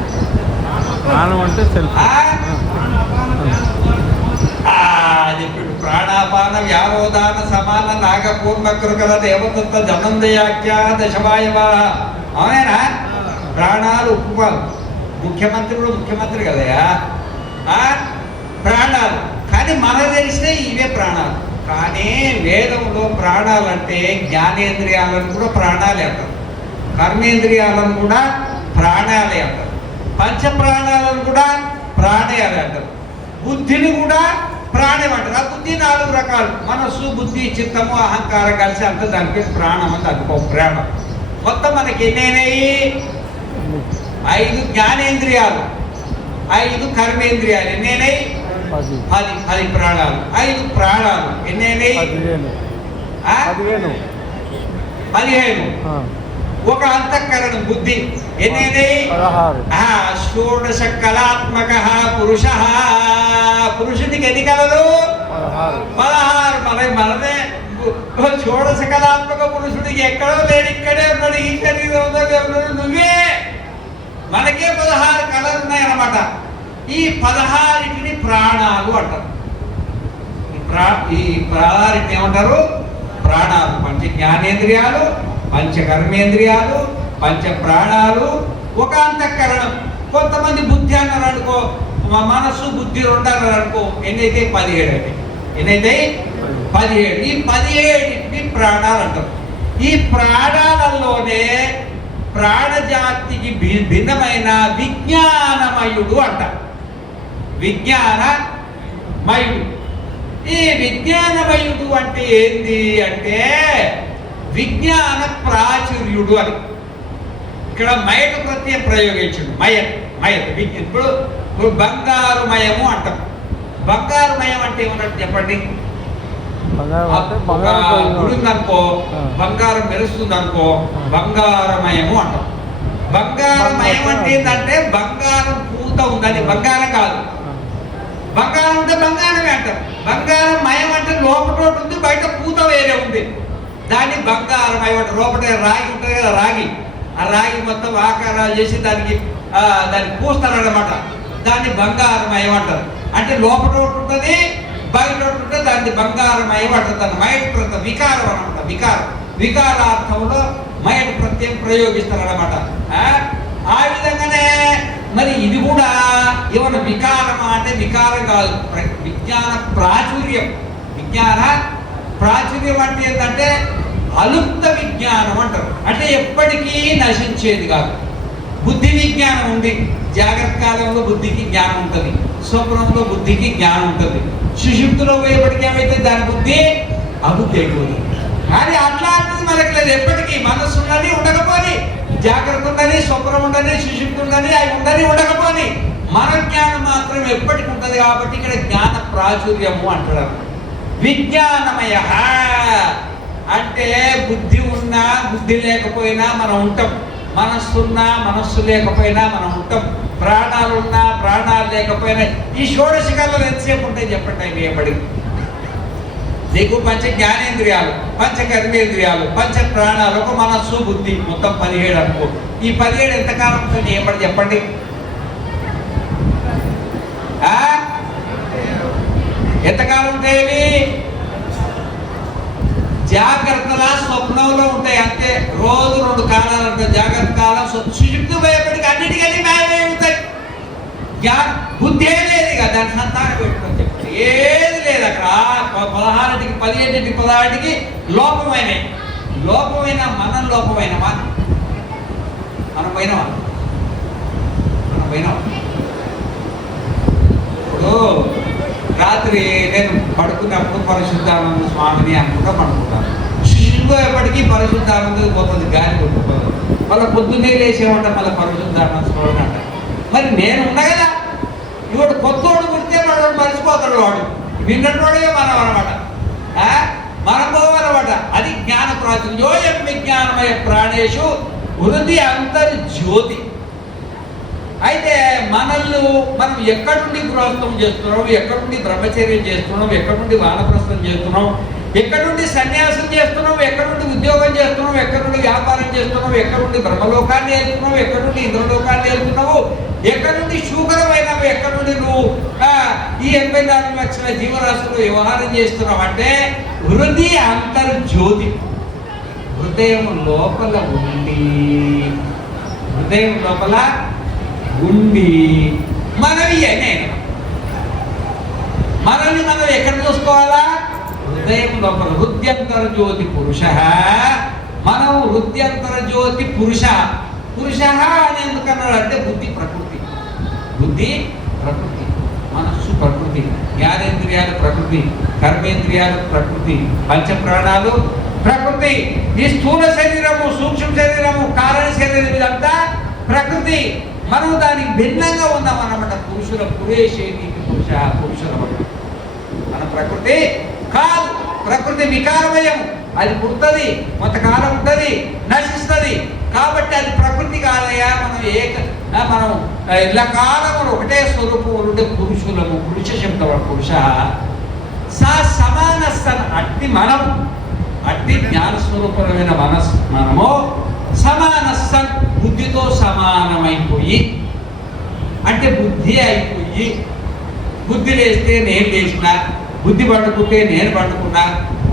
చెప్పాడు ప్రాణాపాన వ్యారోధాన సమాన నాగపూర్ణకృకల దేవతత్వ జనందయాఖ్య దశవాయవా. అవునేనా? ప్రాణాలు ఉప్పుపాలు. ముఖ్యమంత్రి కూడా ముఖ్యమంత్రి కదయా. ప్రాణాలు కానీ మనకు తెలిసినా ఇవే ప్రాణాలు. కానీ వేదంలో ప్రాణాలంటే జ్ఞానేంద్రియాలను కూడా ప్రాణాలే అంటారు, కర్మేంద్రియాలను కూడా ప్రాణాలే అంటారు, పంచ ప్రాణాలను కూడా ప్రాణాలే అంటారు, బుద్ధిని కూడా ప్రాణం అంటారు. ఆ బుద్ధి 4 రకాలు: మనస్సు, బుద్ధి, చిత్తము, అహంకారం కలిసి అంత దానికి ప్రాణం అని అనుకో. ప్రాణం మొత్తం మనకి ఎన్నైనాయి? 5 జ్ఞానేంద్రియాలు, 5 కర్మేంద్రియాలు. ఎన్నైనాయి? 10 ప్రాణాలు. 5 ప్రాణాలు ఎన్నైనాయి? 15. ఒక అంతఃకరణం బుద్ధి ఎన్నైనాయి? 16. కళాత్మక పురుష, పురుషుడికి ఎన్ని కళలు? 16. మనదే షోడశ కళాత్మక పురుషుడికి ఎక్కడో లేడు, ఇక్కడే ఉన్నాడు, ఈ శరీరంలో ఉన్నాడు, నువ్వే. మనకే 16 కళలు ఉన్నాయన్నమాట. ఈ 16టిని ప్రాణాలు అంటారు. ఈ 16టిని ఏమంటారు? ప్రాణాలు. పంచ జ్ఞానేంద్రియాలు, పంచ కర్మేంద్రియాలు, పంచ ప్రాణాలు, ఒక అంతఃకరణం. కొంతమంది బుద్ధి అన్నారు అనుకో, మనస్సు బుద్ధి 2 అన్నారు అనుకో, ఎన్నైతే 17 అంటే. ఎన్నైతే 17. ఈ 17టిని ప్రాణాలు అంటారు. ఈ ప్రాణాలలోనే ప్రాణజాతికి భిన్నమైన విజ్ఞానమయుడు అంటారు. విజ్ఞానమయుడు ఈ విజ్ఞానమయుడు అంటే ఏంది అంటే విజ్ఞాన ప్రాచుర్యుడు అని. ఇక్కడ మయట ప్రత్యయం ప్రయోగించుడు. మయట్ ఇప్పుడు బంగారుమయము అంటాం. బంగారుమయం అంటే ఏమన్నట్టు చెప్పండి. గుడి ఉందనుకో, బంగారం మెరుస్తుంది అనుకో, బంగారమయము అంటాం. బంగారమయం అంటే ఏంటంటే బంగారం పూత ఉందని, బంగారం కాదు. బంగారం ఉంటే బంగారమే అంటారు. బంగారం మయం అంటే లోపల ఉంది, బయట పూత వేరే ఉంది, దాన్ని బంగారమయం అంటారు. లోపల రాగి ఉంటుంది కదా, రాగి, ఆ రాగి మొత్తం ఆకారాలు చేసి దానికి పూస్తారన్నమాట. దాన్ని బంగారమయం అంటారు. అంటే లోపల ఉంటుంది, బయట ఉంటే దాన్ని బంగారమయం అంటారు. దాన్ని మైట్ ప్రత్యయం వికారం అనమాట. వికారార్థంలో మైట్ ప్రత్యయం ప్రయోగిస్తారన్నమాట. ఆ విధంగానే మరి ఇది కూడా ఏమన్నా వికారమా అంటే వికారం కాదు, విజ్ఞాన ప్రాచుర్యం. విజ్ఞాన ప్రాచుర్యం అంటే ఏంటంటే అలుప్త విజ్ఞానం అంటారు. అంటే ఎప్పటికీ నశించేది కాదు. బుద్ధి విజ్ఞానం ఉంది. జాగ్రత్త కాలంలో బుద్ధికి జ్ఞానం ఉంటుంది, స్వప్నంలో బుద్ధికి జ్ఞానం ఉంటుంది. సుషుప్తిలో పోయేపటికి ఏమైతే దాని బుద్ధి అబుద్ధి అయిపోతుంది. కానీ అట్లాంటిది మనకి లేదు. ఎప్పటికీ మనస్సు ఉండని ఉండకపోని, జాగ్రత్త ఉండని, స్వప్నం ఉండని, సుషుప్తి ఉండని, అవి ఉండని ఉండకపోని, మన జ్ఞానం మాత్రం ఎప్పటికి ఉంటుంది. కాబట్టి ఇక్కడ జ్ఞాన ప్రాచుర్యము అంటారు. విజ్ఞానమయ అంటే బుద్ధి ఉన్నా బుద్ధి లేకపోయినా మనం ఉంటాం, మనస్సున్నా మనస్సు లేకపోయినా మనం ఉంటాం, ప్రాణాలున్నా ప్రాణాలు లేకపోయినా. ఈ షోడశ కళలు ఎంతసేపు ఉంటాయి చెప్పండి. అవి ఏపడి నీకు పంచ జ్ఞానేంద్రియాలు, పంచ కర్మేంద్రియాలు, పంచ ప్రాణాలు, ఒక మనస్సు బుద్ధి, మొత్తం 17 అనుకో. ఈ 17 ఎంతకాలం ఉంటుంది ఏపడి చెప్పండి. ఎంతకాలం ఉంటాయి? జాగ్రత్తలా స్వప్నంలో ఉంటాయి అంతే. రోజు 2 కాలాలు ఉంటాయి. జాగ్రత్త కాలం, సుషుప్తి పోయేపటికి అన్నిటికీ ఉంటాయి. బుద్ధి లేదు ఇక, దాని సంతానం పెట్టుకొని చెప్పి ఏది లేదు అక్కడ. 16కి 17కి 16కి లోపమైనవి. లోపమైన మనం లోపమైనవా? మనం పోయినవా? ఇప్పుడు రాత్రి నేను పడుకున్నప్పుడు పరిశుద్ధానంద స్వామిని అనుకుంటా పడుకుంటాను. శిశువుపోయేపటికి పరిశుద్ధానంద పోతుంది, గాలి కొట్టుకోదు. మళ్ళీ పొద్దున్నే లేచేమంటే మళ్ళీ పరిశుద్ధానంద స్వామి అంట. మరి నేను ఉన్నా కదా. ఇవాడు కొత్తోడు పుడితే వాడు మరిచిపోతాడు. వాడు విన్నటోడే మనం అనమాట, మనం పోవాలన్నమాట. అది జ్ఞాన ప్రాచుర్యం. విజ్ఞానమయ ప్రాణేషు వృద్ధి అంతర్జ్యోతి. అయితే మనం ఎక్కడి నుండి గృహస్థం చేస్తున్నాం, ఎక్కడి నుండి బ్రహ్మచర్యం చేస్తున్నాం, ఎక్కడి నుండి వానప్రస్థం చేస్తున్నాం, ఎక్కడి నుండి సన్యాసం చేస్తున్నాం, ఎక్కడి నుండి ఉద్యోగం చేస్తున్నాం, ఎక్కడి నుండి వ్యాపారం చేస్తున్నాం, ఎక్కడి నుండి బ్రహ్మలోకాన్ని వెళ్తున్నావు, ఎక్కడి నుండి ఇంద్రలోకాన్ని వెళ్తున్నావు, ఎక్కడి నుండి శూకరమైనవు, ఎక్కడి నుండి నువ్వు ఈ 84 లక్షల జీవరాశులు వ్యవహారం చేస్తున్నావు అంటే వృద్ధి అంతర్జ్యోతి. హృదయం లోపల ఉండి మనల్ని మనం ఎక్కడ చూసుకోవాలా? హృదయం లోపల. హృద్యంతర జ్యోతి పురుష. మనం హృద్యంతర జ్యోతి పురుష. అని ఎందుకన్నాడు అంటే బుద్ధి ప్రకృతి, మనస్సు ప్రకృతి, జ్ఞానేంద్రియాలు ప్రకృతి, కర్మేంద్రియాలు ప్రకృతి, పంచప్రాణాలు ప్రకృతి. ఈ స్థూల శరీరము, సూక్ష్మ శరీరము, కారణ శరీరం ఇదంతా ప్రకృతి. మనం దానికి భిన్నంగా ఉన్నాం అన్నమాట. పురుషుల మన ప్రకృతి కాదు. ప్రకృతి వికారమయం. అది పుడుతుంది, కొంతకాలం ఉంటుంది, నశిస్తుంది. కాబట్టి అది ప్రకృతి కాదయా. మనం ఇలా కాలము ఒకటే స్వరూపం ఉంటే పురుషులము. పురుష శబ్దం పురుష సమానస్థన. అట్టి జ్ఞాన స్వరూపమైన మనము సమానస్థం. బుద్ధితో సమానమైపోయి అంటే బుద్ధి అయిపోయి, బుద్ధి లేస్తే నేను లేచినా, బుద్ధి పండుకుంటే నేను పండుకున్నా,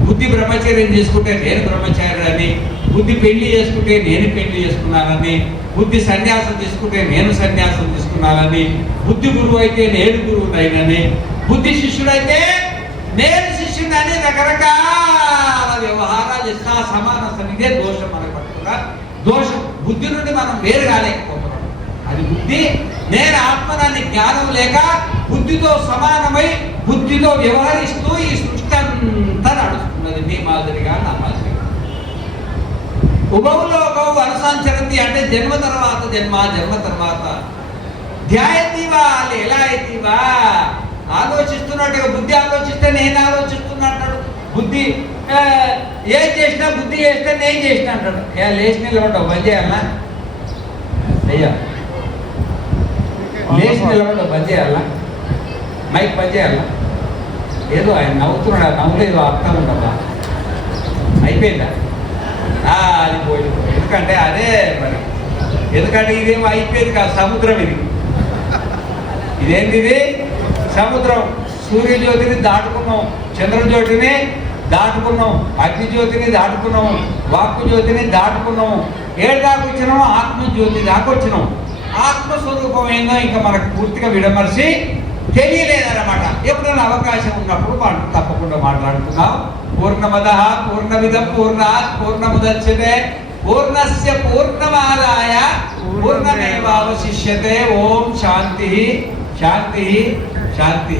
బుద్ధి బ్రహ్మచర్యం చేసుకుంటే నేను బ్రహ్మచారిని, బుద్ధి పెళ్లి చేసుకుంటే నేను పెళ్లి చేసుకున్నానని, బుద్ధి సన్యాసం తీసుకుంటే నేను సన్యాసం తీసుకున్నానని, బుద్ధి గురువు అయితే నేను గురువునైనని, బుద్ధి శిష్యుడైతే నేను శిష్యుడని రకరకాల వ్యవహారాలు చేస్తా సమానస్థం. ఇదే దోషం మనకు పట్టుకున్నా. దోషం బుద్ధి నుండి మనం వేరు కాలేకపోతున్నాం. అది బుద్ధి. నేను ఆత్మనాన్ని జ్ఞానం లేక బుద్ధితో సమానమై బుద్ధితో వ్యవహరిస్తూ ఈ సృష్టి అంతా నడుస్తున్నది. మీ మాదిరిగా నా మాదిరిగా. ఉభవులోకం అనుసంచరతి అంటే జన్మ తర్వాత జన్మ, జన్మ తర్వాత ధ్యాయతీవా ఎలా అయితీవా ఆలోచిస్తున్నట్టుగా బుద్ధి ఆలోచిస్తే నేను ఆలోచిస్తున్నట్టు. బుద్ధి ఏం చేసినా బుద్ధి చేస్తే నేను చేసిన అంటాడు. లేచి నిలబడ్డావు బంద్ చేయాలనా? అయ్యా లేచి నిలబడ్డావు బంద్ చేయాలా? మైక్ బంద్ చేయాలా? ఏదో ఆయన నవ్వుతున్నాడు, నవ్వులో ఏదో అర్థం ఉండదా? అయిపోయిందా? అది పోయింది. ఎందుకంటే అదే మరి, ఎందుకంటే ఇదేమో అయిపోయింది కాదు, సముద్రం ఇది. ఇదేంటి? ఇది సముద్రం. సూర్యజ్యోతిని దాటుకున్నాం, చంద్రజ్యోతిని దాటుకున్నాం, అగ్నిజ్యోతిని దాటుకున్నాం, వాక్కు జ్యోతిని దాటుకున్నాం. ఏడు దాకా వచ్చినాము? ఆత్మజ్యోతి దాకా వచ్చినాం. ఆత్మస్వరూపం ఏందో ఇంకా మనకు పూర్తిగా విడమర్చి తెలియలేదన్నమాట. ఎప్పుడైనా అవకాశం ఉన్నప్పుడు మనం తప్పకుండా మాట్లాడుతున్నాం. పూర్ణమదః పూర్ణమిదం పూర్ణాత్ పూర్ణముదచ్యతే పూర్ణస్య పూర్ణమాదాయ పూర్ణమేవావశిష్యతే. ఓం శాంతి శాంతి శాంతి.